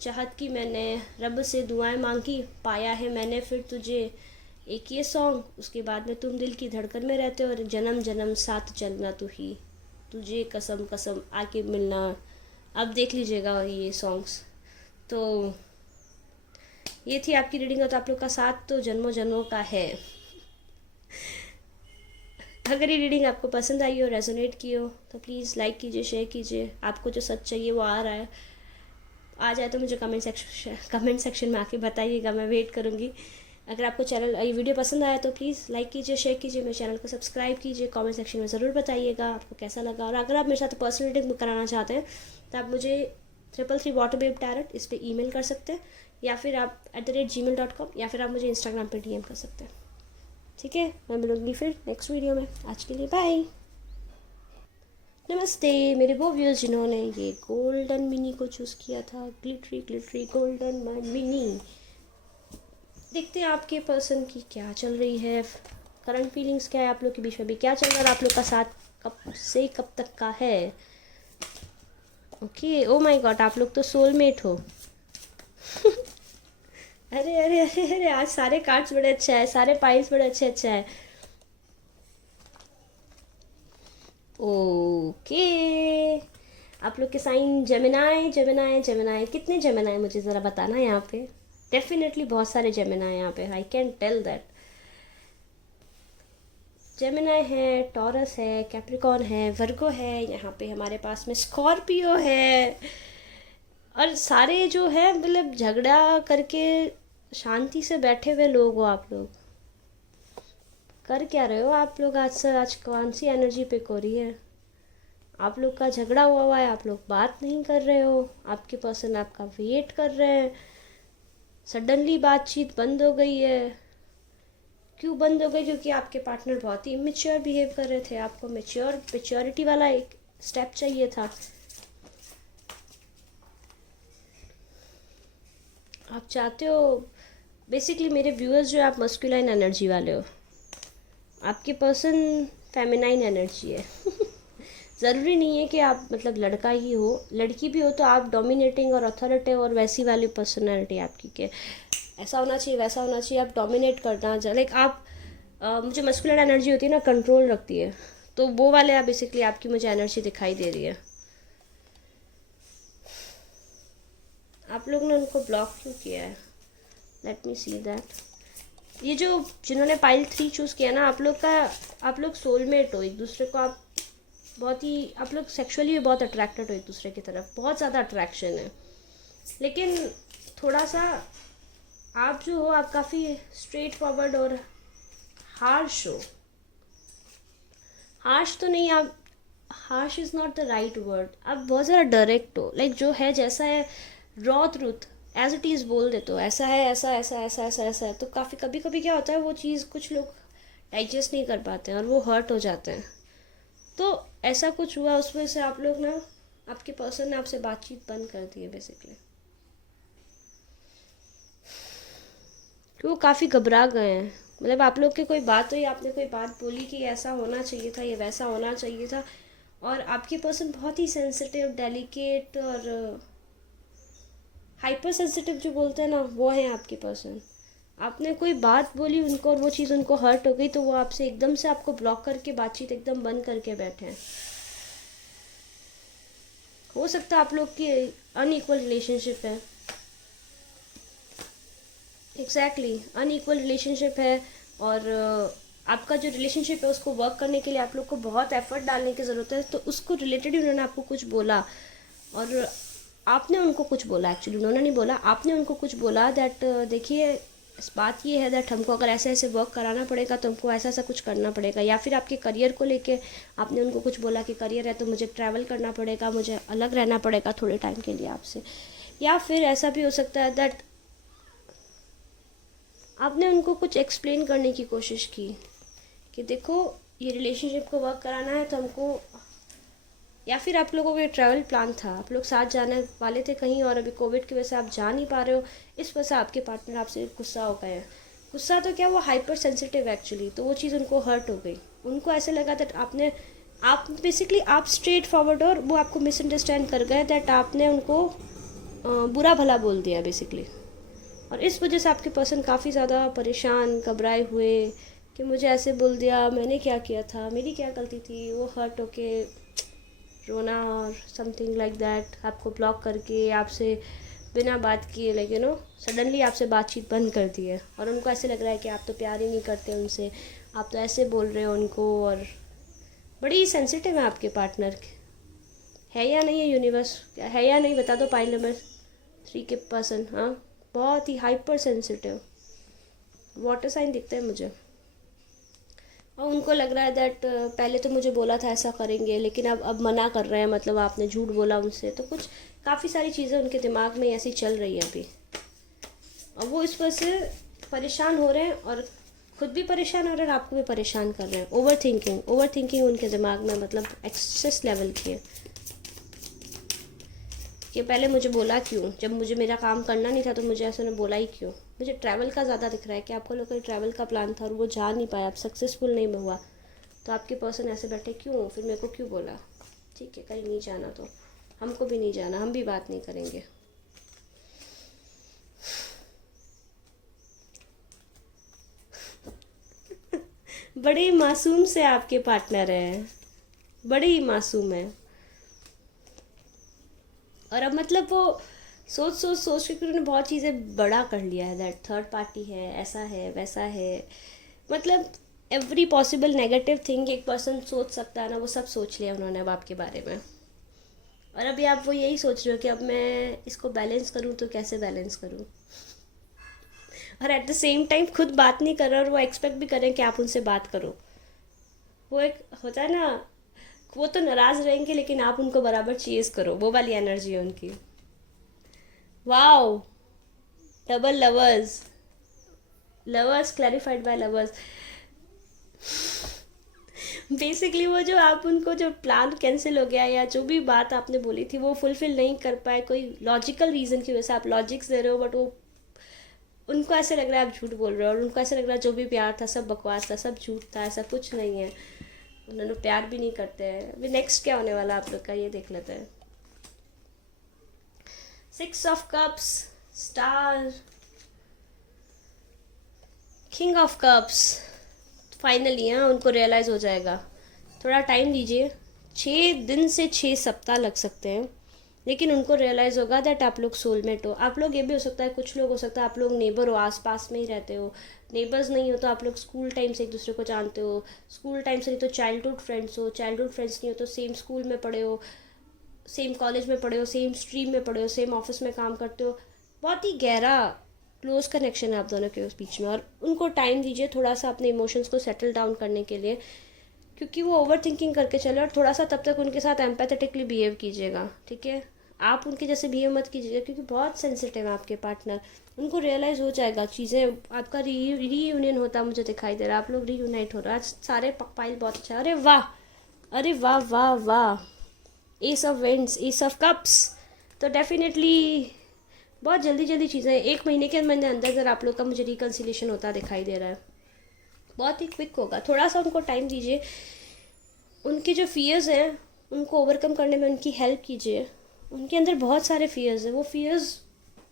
चाहत की मैंने रब से दुआएं मांगी, पाया है मैंने फिर तुझे, एक ये सॉन्ग, उसके बाद में तुम दिल की धड़कन में रहते हो, और जन्म जन्म साथ चलना तू ही, तुझे कसम कसम आके मिलना। अब देख लीजिएगा ये सॉन्ग्स। तो ये थी आपकी रीडिंग। तो आप लोग का साथ तो जन्मों जन्मों का है। अगर ये रीडिंग आपको पसंद आई हो, रेजोनेट की हो, तो प्लीज़ लाइक कीजिए, शेयर कीजिए। आपको जो सच चाहिए वो आ रहा है, आ जाए तो मुझे कमेंट सेक्शन में आके बताइएगा, मैं वेट करूँगी। अगर आपको ये वीडियो पसंद आया तो प्लीज़ लाइक कीजिए, शेयर कीजिए, मेरे चैनल को सब्सक्राइब कीजिए। कमेंट सेक्शन में ज़रूर बताइएगा आपको कैसा लगा। और अगर आप मेरे साथ पर्सनल रीडिंग बुक कराना चाहते हैं तो आप मुझे 333 वाटरबेब टैरट इस पर ईमेल कर सकते हैं, या फिर आप @gmail.com, या फिर आप मुझे इंस्टाग्राम पर DM कर सकते हैं। ठीक है, मैं मिलूँगी फिर नेक्स्ट वीडियो में। आज के लिए बाय। नमस्ते मेरे वो व्यूअर्स जिन्होंने ये गोल्डन मिनी को चूज़ किया था, ग्लिटरी गोल्डन मिनी। देखते हैं आपके पर्सन की क्या चल रही है, करंट फीलिंग्स क्या है, आप लोग के बीच में भी क्या चल रहा है, आप लोग का साथ कब से कब तक का है। ओके, ओ माय गॉड, आप लोग तो सोलमेट हो। अरे अरे अरे अरे, आज सारे कार्ड्स बड़े अच्छे हैं, सारे पाइल्स बड़े अच्छे हैं। ओके, आप लोग के साइन जेमिनाई। कितने जेमिनाई मुझे ज़रा बताना यहाँ पे। डेफिनेटली बहुत सारे जेमिनाई यहाँ पे, I can tell that. Gemini है, टॉरस है, कैप्रिकॉन है, वर्गो है, यहाँ पे हमारे पास में स्कॉर्पियो है। और सारे जो है मतलब झगड़ा करके शांति से बैठे हुए लोग हो आप लोग। कर क्या रहे हो आप लोग आज से? आज कौन सी एनर्जी पिक हो रही है? आप लोग का झगड़ा हुआ है, आप लोग बात नहीं कर रहे हो, आपके पर्सन आपका वेट कर रहे हैं, सडनली बातचीत बंद हो गई है। क्यों बंद हो गई? क्योंकि आपके पार्टनर बहुत ही इमेच्योर बिहेव कर रहे थे। आपको मेच्योरिटी वाला एक स्टेप चाहिए था। आप चाहते हो बेसिकली, मेरे व्यूअर्स जो है, आप मस्कुलाइन एनर्जी वाले हो, आपके पर्सन फेमिनाइन एनर्जी है। ज़रूरी नहीं है कि आप मतलब लड़का ही हो, लड़की भी हो तो आप डोमिनेटिंग और अथॉरिटिव और वैसी वाली पर्सनालिटी आपकी के ऐसा होना चाहिए, वैसा होना चाहिए, आप डोमिनेट करना। लाइक आप मुझे मस्कुलर एनर्जी होती है ना, कंट्रोल रखती है, तो वो वाले आप बेसिकली आपकी मुझे एनर्जी दिखाई दे रही है। आप लोग ने उनको ब्लॉक क्यों किया है? Let me see that. ये जो जिन्होंने पाइल 3 चूज़ किया ना, आप लोग सोलमेट हो एक दूसरे को। आप बहुत ही, आप लोग सेक्सुअली बहुत अट्रैक्टेड हो एक दूसरे की तरफ, बहुत ज़्यादा अट्रैक्शन है। लेकिन थोड़ा सा आप जो हो, आप काफ़ी स्ट्रेट फॉरवर्ड और हार्श हो। हार्श तो नहीं, आप harsh is not the right word, आप बहुत ज़्यादा डायरेक्ट हो। लाइक जो है जैसा है, raw truth as it is बोल देते हो, ऐसा है, ऐसा ऐसा ऐसा ऐसा ऐसा है। तो काफ़ी कभी कभी क्या होता है, वो चीज़ कुछ लोग डाइजेस्ट नहीं कर पाते हैं और वो हर्ट हो जाते हैं। तो ऐसा कुछ हुआ, उस वजह से आप लोग ना, आपके पर्सन ने आपसे बातचीत बंद कर दी है बेसिकली। वो काफ़ी घबरा गए हैं। मतलब आप लोग की कोई बात हुई, आपने कोई बात बोली कि ऐसा होना चाहिए था, ये वैसा होना चाहिए था, और आपके पर्सन बहुत ही सेंसिटिव, डेलिकेट और हाइपर सेंसिटिव जो बोलते हैं ना, वो है आपके पर्सन। आपने कोई बात बोली उनको और वो चीज़ उनको हर्ट हो गई, तो वो आपसे एकदम से आपको ब्लॉक करके बातचीत एकदम बंद करके बैठे हैं। हो सकता है आप लोग की अनइक्वल रिलेशनशिप है। एग्जैक्टली अनइक्वल रिलेशनशिप है, और आपका जो रिलेशनशिप है उसको वर्क करने के लिए आप लोग को बहुत एफर्ट डालने की ज़रूरत है। तो उसको रिलेटेड ही उन्होंने आपको कुछ बोला, और आपने उनको कुछ बोला। एक्चुअली उन्होंने नहीं बोला, आपने उनको कुछ बोला दैट देखिए, इस बात ये है दैट हमको अगर ऐसे ऐसे वर्क कराना पड़ेगा तो हमको ऐसा ऐसा कुछ करना पड़ेगा। या फिर आपके करियर को लेके आपने उनको कुछ बोला कि करियर है तो मुझे ट्रैवल करना पड़ेगा, मुझे अलग रहना पड़ेगा थोड़े टाइम के लिए आपसे। या फिर ऐसा भी हो सकता है दैट आपने उनको कुछ एक्सप्लेन करने की कोशिश की कि देखो, ये रिलेशनशिप को वर्क कराना है तो हमको या फिर आप लोगों का ट्रैवल प्लान था, आप लोग साथ जाने वाले थे कहीं और अभी कोविड की वजह से आप जा नहीं पा रहे हो, इस वजह से आपके पार्टनर आपसे गुस्सा हो गए हैं। गुस्सा तो क्या, वो हाइपर सेंसिटिव एक्चुअली, तो वो चीज़ उनको हर्ट हो गई। उनको ऐसे लगा दैट आप बेसिकली आप स्ट्रेट फॉरवर्ड और वो आपको मिसअंडरस्टैंड कर गए दैट आपने उनको बुरा भला बोल दिया बेसिकली। और इस वजह से आपके पर्सन काफ़ी ज़्यादा परेशान घबराए हुए कि मुझे ऐसे बोल दिया, मैंने क्या किया था, मेरी क्या गलती थी, वो हर्ट होके रोना और समथिंग लाइक दैट, आपको ब्लॉक करके आपसे बिना बात किए लाइक सडनली आपसे बातचीत बंद कर दी है। और उनको ऐसे लग रहा है कि आप तो प्यार ही नहीं करते उनसे, आप तो ऐसे बोल रहे हो उनको। और बड़ी सेंसिटिव है आपके पार्टनर, है या नहीं है यूनिवर्स, क्या है या नहीं बता दो। पाइल नंबर 3 के पर्सन, हाँ बहुत ही हाइपर सेंसिटिव वाटर साइन दिखता है मुझे। और उनको लग रहा है दैट पहले तो मुझे बोला था ऐसा करेंगे, लेकिन अब मना कर रहे हैं, मतलब आपने झूठ बोला उनसे। तो कुछ काफ़ी सारी चीज़ें उनके दिमाग में ऐसी चल रही है अभी, और वो इस वजह से परेशान हो रहे हैं, और खुद भी परेशान हो रहे हैं और आपको भी परेशान कर रहे हैं। ओवर थिंकिंग उनके दिमाग में मतलब एक्सेस लेवल की है कि पहले मुझे बोला क्यों, जब मुझे मेरा काम करना नहीं था तो मुझे ऐसा उन्होंने बोला ही क्यों। मुझे ट्रैवल का ज़्यादा दिख रहा है कि आपको लोग कोई ट्रैवल का प्लान था और वो जा नहीं पाया, आप सक्सेसफुल नहीं हुआ, तो आपके पर्सन ऐसे बैठे क्यों, फिर मेरे को क्यों बोला। ठीक है, कहीं नहीं जाना तो हमको भी नहीं जाना, हम भी बात नहीं करेंगे। बड़े मासूम से आपके पार्टनर हैं, बड़े ही मासूम हैं। और अब मतलब वो सोच के उन्होंने बहुत चीज़ें बड़ा कर लिया है दैट थर्ड पार्टी है, ऐसा है वैसा है, मतलब एवरी पॉसिबल नेगेटिव थिंग एक पर्सन सोच सकता है ना, वो सब सोच लिया उन्होंने अब आपके बारे में। और अभी आप वो यही सोच रहे हो कि अब मैं इसको बैलेंस करूँ तो कैसे बैलेंस करूँ, और एट द सेम टाइम खुद बात नहीं कर रहे और वो एक्सपेक्ट भी करें कि आप उनसे बात करो। वो एक होता है ना, वो तो नाराज़ रहेंगे लेकिन आप उनको बराबर चेज़ करो, वो वाली एनर्जी है उनकी। Wow, double lovers, lovers clarified by lovers. Basically वो जो आप उनको जो प्लान कैंसिल हो गया या जो भी बात आपने बोली थी वो फुलफिल नहीं कर पाए, कोई लॉजिकल रीज़न की वजह से, आप लॉजिक्स दे रहे हो बट वो उनको ऐसे लग रहा है आप झूठ बोल रहे हो, और उनको ऐसे लग रहा है जो भी प्यार था सब बकवास था, सब झूठ था, ऐसा कुछ नहीं है, उन्होंने प्यार भी नहीं करते हैं। अभी नेक्स्ट क्या होने वाला आप लोग का ये देख लेते हैं। 6 of cups, star, king of cups. Finally हाँ उनको रियलाइज़ हो जाएगा, थोड़ा टाइम दीजिए, 6 दिन से 6 सप्ताह लग सकते हैं, लेकिन उनको रियलाइज़ होगा दैट आप लोग सोलमेट हो। आप लोग ये भी हो सकता है, कुछ लोग हो सकता है आप लोग नेबर हो, आस पास में ही रहते हो। नेबर्स नहीं हो तो आप लोग स्कूल टाइम से एक दूसरे को जानते हो, स्कूल टाइम से नहीं तो चाइल्डहुड फ्रेंड्स हो, चाइल्डहुड फ्रेंड्स नहीं हो तो सेम स्कूल में पढ़े हो, सेम कॉलेज में पढ़े हो, सेम स्ट्रीम में पढ़े हो, सेम ऑफिस में काम करते हो। बहुत ही गहरा क्लोज कनेक्शन है आप दोनों के बीच में, और उनको टाइम दीजिए थोड़ा सा अपने इमोशंस को सेटल डाउन करने के लिए, क्योंकि वो ओवर थिंकिंग करके चले, और थोड़ा सा तब तक उनके साथ एम्पैथेटिकली बिहेव कीजिएगा, ठीक है। आप उनके जैसे बिहेव मत कीजिएगा क्योंकि बहुत सेंसिटिव है आपके पार्टनर। उनको रियलाइज़ हो जाएगा चीज़ें, आपका रीयूनियन होता मुझे दिखाई दे रहा है, आप लोग रीयूनाइट हो रहा है आज। सारे पाइल बहुत अच्छा, अरे वाह, अरे वाह वाह वाह, S of vends, S of cups. तो डेफिनेटली बहुत जल्दी जल्दी चीज़ें 1 महीने के अंदर अंदर आप लोग का मुझे रिकन्सिलेशन होता दिखाई दे रहा है, बहुत ही क्विक होगा। थोड़ा सा उनको टाइम दीजिए, उनके जो फियर्स हैं उनको ओवरकम करने में उनकी हेल्प कीजिए। उनके अंदर बहुत सारे फियर्स हैं, वो फियर्स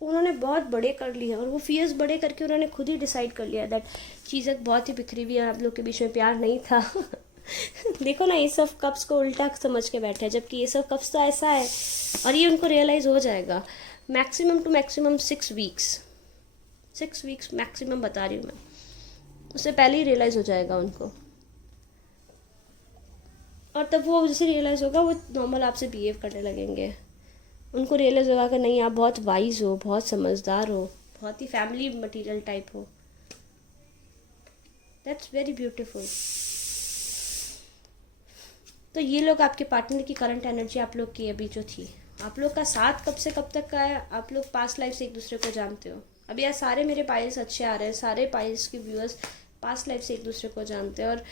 उन्होंने बहुत बड़े कर लिए, और वो फियर्स बड़े करके उन्होंने खुद ही डिसाइड कर लिया दैट चीज़ें बहुत ही बिखरी हुई है, आप लोग के बीच में प्यार नहीं था। देखो ना, एस ऑफ कप्स को उल्टा समझ के बैठे हैं, जबकि एस ऑफ कप्स तो ऐसा है, और ये उनको रियलाइज़ हो जाएगा maximum to maximum 6 weeks, 6 weeks maximum बता रही हूँ मैं, उससे पहले ही रियलाइज़ हो जाएगा उनको। और तब वो जैसे रियलाइज़ होगा वो नॉर्मल आपसे बिहेव करने लगेंगे। उनको रियलाइज़ होगा कि नहीं आप बहुत वाइज हो, बहुत समझदार हो, बहुत ही फैमिली मटेरियल टाइप हो। That's very beautiful. तो ये लोग आपके पार्टनर की करंट एनर्जी आप लोग की अभी जो थी, आप लोग का साथ कब से कब तक का है, आप लोग पास्ट लाइफ से एक दूसरे को जानते हो। अभी यार सारे मेरे पाइल्स अच्छे आ रहे हैं, सारे पाइल्स के व्यूअर्स पास्ट लाइफ से एक दूसरे को जानते हैं, और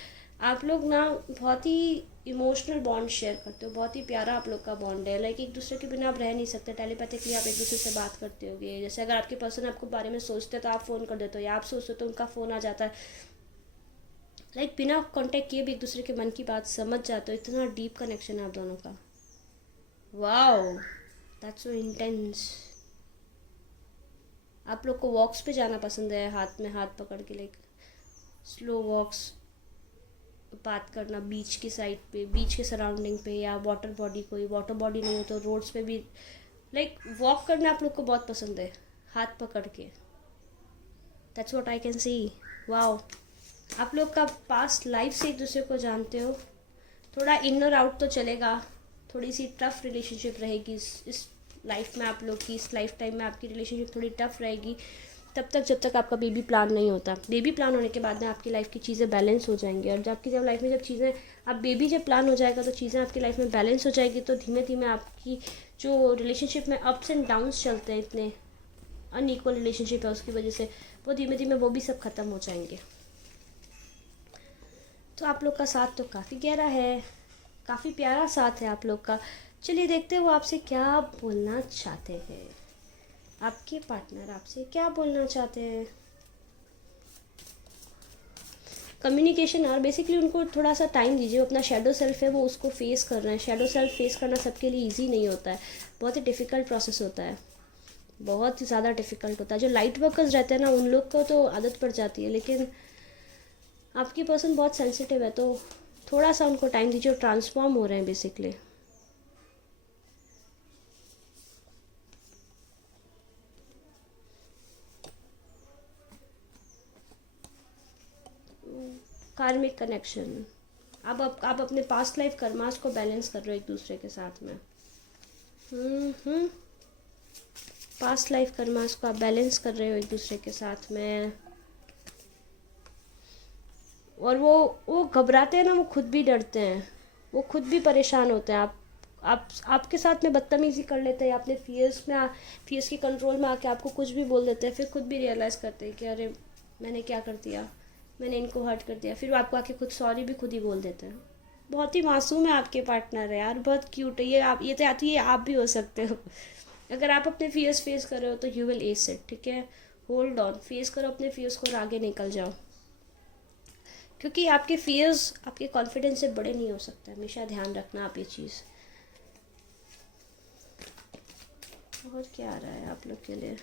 आप लोग ना बहुत ही इमोशनल बॉन्ड शेयर करते हो, बहुत ही प्यारा आप लोग का बॉन्ड है। लाइक एक दूसरे के बिना आप रह नहीं सकते, टेलीपैथिकली आप एक दूसरे से बात करते होगे। जैसे अगर आपके पर्सन आपको बारे में सोचते हैं तो आप फ़ोन कर देते हो, या आप सोचते हो तो उनका फ़ोन आ जाता है। लाइक बिना कांटेक्ट किए भी एक दूसरे के मन की बात समझ जाते हो। इतना डीप कनेक्शन है आप दोनों का। Wow, that's so intense. आप लोग को वॉक्स पे जाना पसंद है, हाथ में हाथ पकड़ के, लाइक स्लो वॉक्स, बात करना बीच की साइड पे, बीच के सराउंडिंग पे, या वाटर बॉडी, कोई वाटर बॉडी नहीं हो तो रोड्स पे भी लाइक वॉक करना आप लोग को बहुत पसंद है, हाथ पकड़ के। That's what I can C. Wow, आप लोग का पास्ट लाइफ से एक दूसरे को जानते हो। थोड़ा इन और आउट तो चलेगा, थोड़ी सी टफ रिलेशनशिप रहेगी इस लाइफ में आप लोग की। इस लाइफ टाइम में आपकी रिलेशनशिप थोड़ी टफ रहेगी तब तक जब तक आपका बेबी प्लान नहीं होता। बेबी प्लान होने के बाद में आपकी लाइफ की चीज़ें बैलेंस हो जाएंगी, और जब लाइफ में जब चीज़ें, आप बेबी जब प्लान हो जाएगा तो चीज़ें आपकी लाइफ में बैलेंस हो जाएगी। तो धीमे धीमे आपकी जो रिलेशनशिप में अप्स एंड डाउन्स चलते हैं, इतने अनइक्वल रिलेशनशिप है उसकी वजह से, वो धीमे धीमे वो भी सब ख़त्म हो जाएंगे। तो आप लोग का साथ तो काफ़ी गहरा है, काफ़ी प्यारा साथ है आप लोग का। चलिए देखते हैं वो आपसे क्या बोलना चाहते हैं। आपके पार्टनर आपसे क्या बोलना चाहते हैं। कम्युनिकेशन, और बेसिकली उनको थोड़ा सा टाइम दीजिए। अपना शेडो सेल्फ है वो उसको फेस कर रहे हैं। शेडो सेल्फ फेस करना सबके लिए इजी नहीं होता है, बहुत ही डिफ़िकल्ट प्रोसेस होता है, बहुत ही ज़्यादा डिफ़िकल्ट होता है। जो लाइट वर्कर्स रहते हैं ना, उन लोग को तो आदत पड़ जाती है, लेकिन आपकी पर्सन बहुत सेंसिटिव है, तो थोड़ा सा उनको टाइम दीजिए। और ट्रांसफॉर्म हो रहे हैं बेसिकली। कार्मिक कनेक्शन, आप अपने पास्ट लाइफ कर्मास को बैलेंस कर रहे हो एक दूसरे के साथ में। पास्ट लाइफ कर्मास को आप बैलेंस कर रहे हो एक दूसरे के साथ में। और वो घबराते हैं ना, वो खुद भी डरते हैं, वो खुद भी परेशान होते हैं। आपके साथ में बदतमीज़ी कर लेते हैं, अपने फियर्स के कंट्रोल में आके आपको कुछ भी बोल देते हैं, फिर खुद भी रियलाइज़ करते हैं कि अरे मैंने क्या कर दिया, मैंने इनको हर्ट कर दिया। फिर आपको आके खुद सॉरी भी खुद ही बोल देते हैं। बहुत ही मासूम है आपके पार्टनर है यार, बहुत क्यूट है। ये आप भी हो सकते हो। अगर आप अपने फियर्स फेस कर रहे हो तो यू विल एस इट, ठीक है। होल्ड ऑन, फेस करो अपने फियर्स को और आगे निकल जाओ, क्योंकि आपके फियर्स आपके कॉन्फिडेंस से बड़े नहीं हो सकते। हमेशा ध्यान रखना आप ये चीज़। और क्या आ रहा है आप लोग के लिए।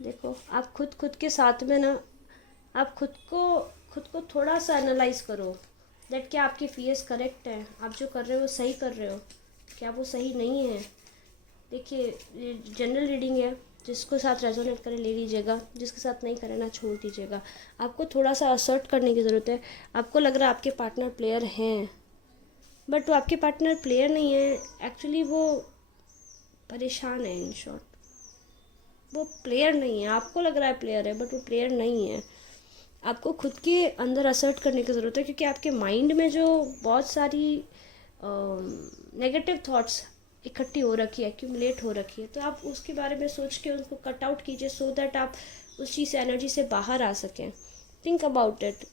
देखो, आप खुद के साथ में ना, आप खुद को थोड़ा सा एनालाइज करो दैट क्या आपके फियर्स करेक्ट हैं, आप जो कर रहे हो वो सही कर रहे हो, क्या वो सही नहीं है। देखिए, जनरल रीडिंग है, जिसको साथ रेजोनेट करे ले लीजिएगा, जिसके साथ नहीं करे ना छोड़ दीजिएगा। आपको थोड़ा सा असर्ट करने की ज़रूरत है। आपको लग रहा है आपके पार्टनर प्लेयर हैं, बट वो आपके पार्टनर प्लेयर नहीं है। एक्चुअली वो परेशान है, इन शॉर्ट वो प्लेयर नहीं है। आपको लग रहा है प्लेयर है, बट वो प्लेयर नहीं है। आपको खुद के अंदर असर्ट करने की ज़रूरत है, क्योंकि आपके माइंड में जो बहुत सारी नेगेटिव थॉट्स इकट्ठी हो रखी है, एक्यूमुलेट हो रखी है, तो आप उसके बारे में सोच के उनको कट आउट कीजिए, सो दैट आप उस चीज़ से, एनर्जी से बाहर आ सकें। थिंक अबाउट इट,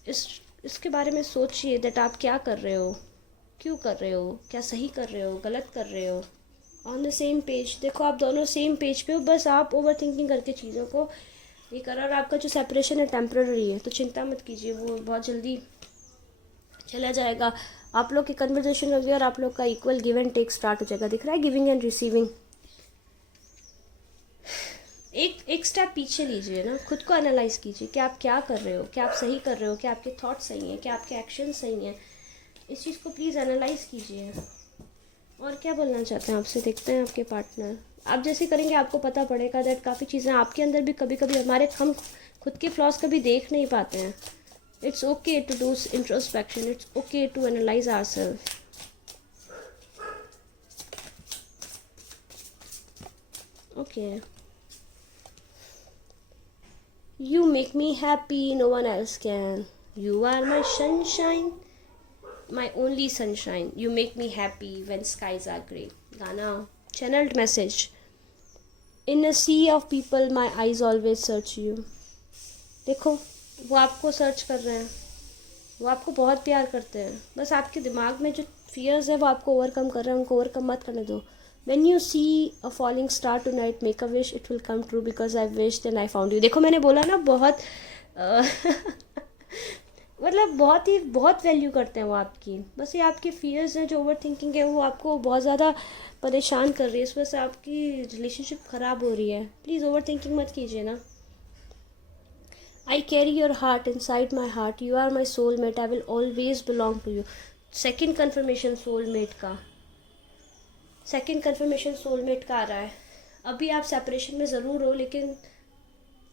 इसके बारे में सोचिए दैट आप क्या कर रहे हो, क्यों कर रहे हो, क्या सही कर रहे हो, गलत कर रहे हो। On the same page. देखो, आप दोनों सेम पेज पे हो, बस आप ओवर थिंकिंग करके चीज़ों को ये करो। और आपका जो सेपरेशन है टेम्पररी है, तो चिंता मत कीजिए, वो बहुत जल्दी चला जाएगा। आप लोग की कन्वर्जेशन होगी और आप लोग का equal give and take start हो जाएगा। दिख रहा है गिविंग एंड रिसीविंग। एक स्टेप पीछे लीजिए ना, खुद को एनालाइज कीजिए कि आप क्या कर रहे हो, क्या आप सही कर रहे हो, क्या आपके थॉट्स सही हैं, क्या आपके एक्शन सही हैं। इस चीज़ को प्लीज़ एनालाइज कीजिए। और क्या बोलना चाहते हैं आपसे, देखते हैं आपके पार्टनर। आप जैसे करेंगे आपको पता पड़ेगा दैट काफ़ी चीज़ें आपके अंदर भी कभी कभी हम खुद के फ्लॉज कभी देख नहीं पाते हैं। It's okay to do introspection, it's okay to analyse ourself. Okay, you make me happy, no one else can, you are my sunshine, my only sunshine, you make me happy when skies are grey। गाना, channeled message। In a sea of people my eyes always search you. देखो वो आपको search कर रहे हैं, वो आपको बहुत प्यार करते हैं, बस आपके दिमाग में जो फियर्स है वो आपको ओवरकम कर रहे हैं, उनको ओवरकम मत करने दो। When you see a falling star tonight, make a wish, it will come true because I wished and I found you। देखो मैंने बोला ना बहुत मतलब बहुत वैल्यू करते हैं वो आपकी, बस ये आपके फियर्स हैं जो ओवर थिंकिंग है वो आपको बहुत ज़्यादा परेशान कर रही है, इस वजह से आपकी रिलेशनशिप ख़राब हो रही है। प्लीज़ ओवर थिंकिंग मत कीजिए ना। I carry your heart inside my heart, you are my soulmate, I will always belong to you। Second confirmation soulmate का आ रहा है। अभी आप सेपरेशन में ज़रूर हो, लेकिन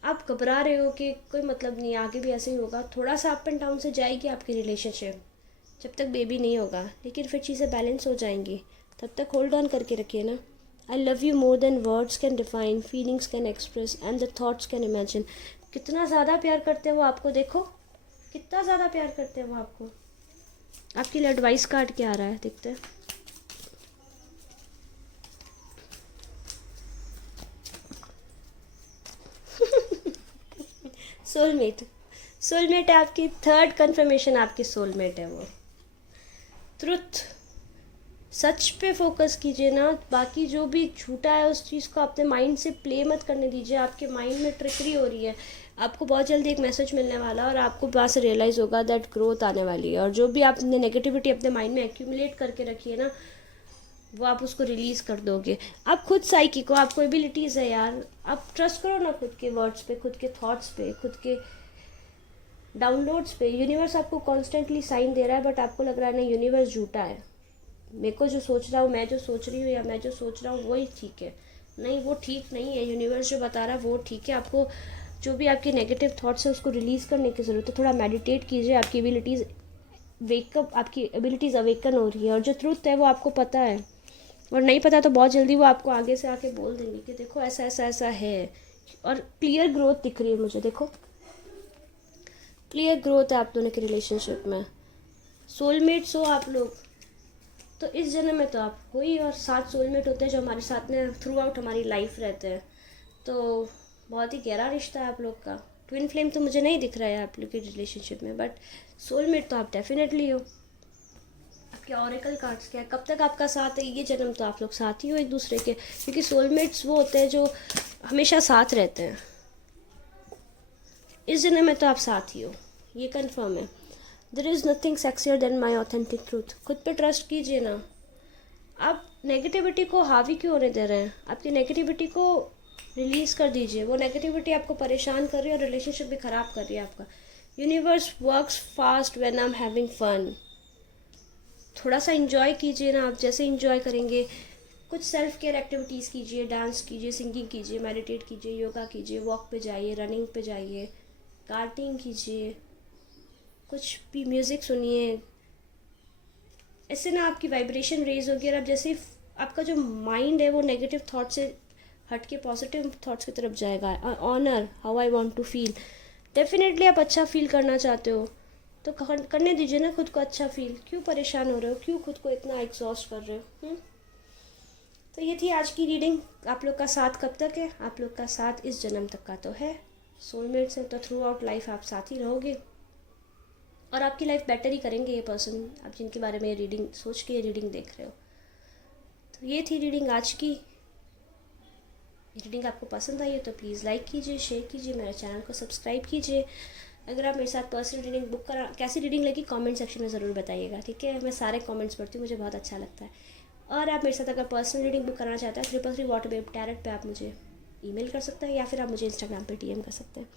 आप घबरा रहे हो कि कोई मतलब नहीं, आगे भी ऐसे ही होगा। थोड़ा सा अप एंड डाउन से जाएगी आपकी रिलेशनशिप जब तक बेबी नहीं होगा, लेकिन फिर चीज़ें बैलेंस हो जाएंगी। तब तक होल्ड ऑन करके रखिए ना। आई love you more than words can define, feelings can express and the thoughts can imagine. कितना ज़्यादा प्यार करते हैं वो आपको, देखो कितना ज़्यादा प्यार करते हैं वो आपको। आपके लिए एडवाइस कार्ड क्या आ रहा है, देखते हैं। सोलमेट है आपकी, थर्ड कंफर्मेशन आपकी सोलमेट है वो। ट्रुथ, सच पे फोकस कीजिए ना, बाकी जो भी झूठा है उस चीज़ को अपने माइंड से प्ले मत करने दीजिए। आपके माइंड में ट्रिकरी हो रही है, आपको बहुत जल्दी एक मैसेज मिलने वाला है और आपको वहाँ से रियलाइज़ होगा दैट ग्रोथ आने वाली है। और जो भी आपने नेगेटिविटी अपने माइंड में एक्यूमुलेट करके रखी है ना, वो आप उसको रिलीज़ कर दोगे। आप खुद साइकिक हो, आपको एबिलिटीज़ है यार, आप ट्रस्ट करो ना खुद के वर्ड्स पे, खुद के थॉट्स पे, खुद के डाउनलोड्स पे। यूनिवर्स आपको कॉन्स्टेंटली साइन दे रहा है, बट आपको लग रहा है ना यूनिवर्स झूठा है, मेरे को जो सोच रहा हूँ, मैं जो सोच रही हूँ या मैं जो सोच रहा हूँ वही ठीक है। नहीं, वो ठीक नहीं है, यूनिवर्स जो बता रहा है वो ठीक है। आपको जो भी आपके नेगेटिव थॉट्स है उसको रिलीज़ करने की ज़रूरत है। थोड़ा मेडिटेट कीजिए, आपकी एबिलिटीज़ अवेकन हो रही है, और जो ट्रुथ है वो आपको पता है, और नहीं पता तो बहुत जल्दी वो आपको आगे से आके बोल देंगे कि देखो ऐसा ऐसा ऐसा है। और क्लियर ग्रोथ दिख रही है मुझे, देखो क्लियर ग्रोथ है आप दोनों के रिलेशनशिप में। सोलमेट्स हो आप लोग, तो इस जन्म में तो आप हो ही, और 7 सोलमेट होते हैं जो हमारे साथ में थ्रू आउट हमारी लाइफ रहते हैं। तो बहुत ही गहरा रिश्ता है आप लोग का। ट्विन फ्लेम तो मुझे नहीं दिख रहा है आप लोग के रिलेशनशिप में, बट सोलमेट तो आप डेफिनेटली हो। आपके ऑरेकल कार्ड्स क्या है, कब तक आपका साथ है, ये जन्म तो आप लोग साथ ही हो एक दूसरे के, क्योंकि सोलमेट्स वो होते हैं जो हमेशा साथ रहते हैं। इस जन्म में तो आप साथ ही हो, ये कंफर्म है। There is nothing sexier than my authentic truth. खुद पे ट्रस्ट कीजिए ना। आप नेगेटिविटी को हावी क्यों होने दे रहे हैं, आपकी नेगेटिविटी को रिलीज़ कर दीजिए। वो नेगेटिविटी आपको परेशान कर रही है और रिलेशनशिप भी ख़राब कर रही है आपका। Universe works fast when I am having fun. थोड़ा सा इंजॉय कीजिए ना, आप जैसे इंजॉय करेंगे। कुछ सेल्फ केयर एक्टिविटीज़ कीजिए, डांस कीजिए, सिंगिंग कीजिए, मेडिटेट कीजिए, योगा कीजिए, वॉक पे जाइए, रनिंग पे जाइए, कार्टिंग कीजिए, कुछ भी म्यूज़िक सुनिए। इससे ना आपकी वाइब्रेशन रेज होगी, और अब जैसे आपका जो माइंड है वो नेगेटिव थॉट से हट के पॉजिटिव थॉट्स की तरफ जाएगा। Honour how I want to feel. Definitely आप अच्छा फील करना चाहते हो तो करने दीजिए ना खुद को अच्छा फील। क्यों परेशान हो रहे हो, क्यों खुद को इतना एग्जॉस्ट कर रहे हो? तो ये थी आज की रीडिंग। आप लोग का साथ कब तक है? आप लोग का साथ इस जन्म तक का तो है। सोलमेट से तो थ्रू आउट लाइफ आप साथ ही रहोगे, और आपकी लाइफ बेटर ही करेंगे ये पर्सन, आप जिनके बारे में रीडिंग सोच के ये रीडिंग देख रहे हो। तो ये थी रीडिंग आज की। रीडिंग आपको पसंद आई है तो प्लीज़ लाइक कीजिए, शेयर कीजिए, मेरे चैनल को सब्सक्राइब कीजिए। अगर आप मेरे साथ पर्सनल रीडिंग बुक करा, कैसी रीडिंग लगी कमेंट सेक्शन में ज़रूर बताइएगा, ठीक है? मैं सारे कमेंट्स पढ़ती हूँ, मुझे बहुत अच्छा लगता है। और आप मेरे साथ अगर पर्सनल रीडिंग बुक कराना चाहते हैं 333 WhatsApp टैरेट पे आप मुझे ईमेल कर सकते हैं, या फिर आप मुझे इंस्टाग्राम पे DM कर सकते हैं।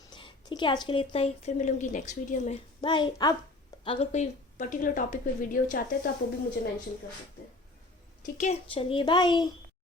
ठीक है, आज के लिए इतना ही, फिर मिलूँगी नेक्स्ट वीडियो में। बाय। आप अगर कोई पर्टिकुलर टॉपिक पे वीडियो चाहते हैं तो आप वो भी मुझे मेंशन कर सकते हैं। ठीक है, चलिए बाय।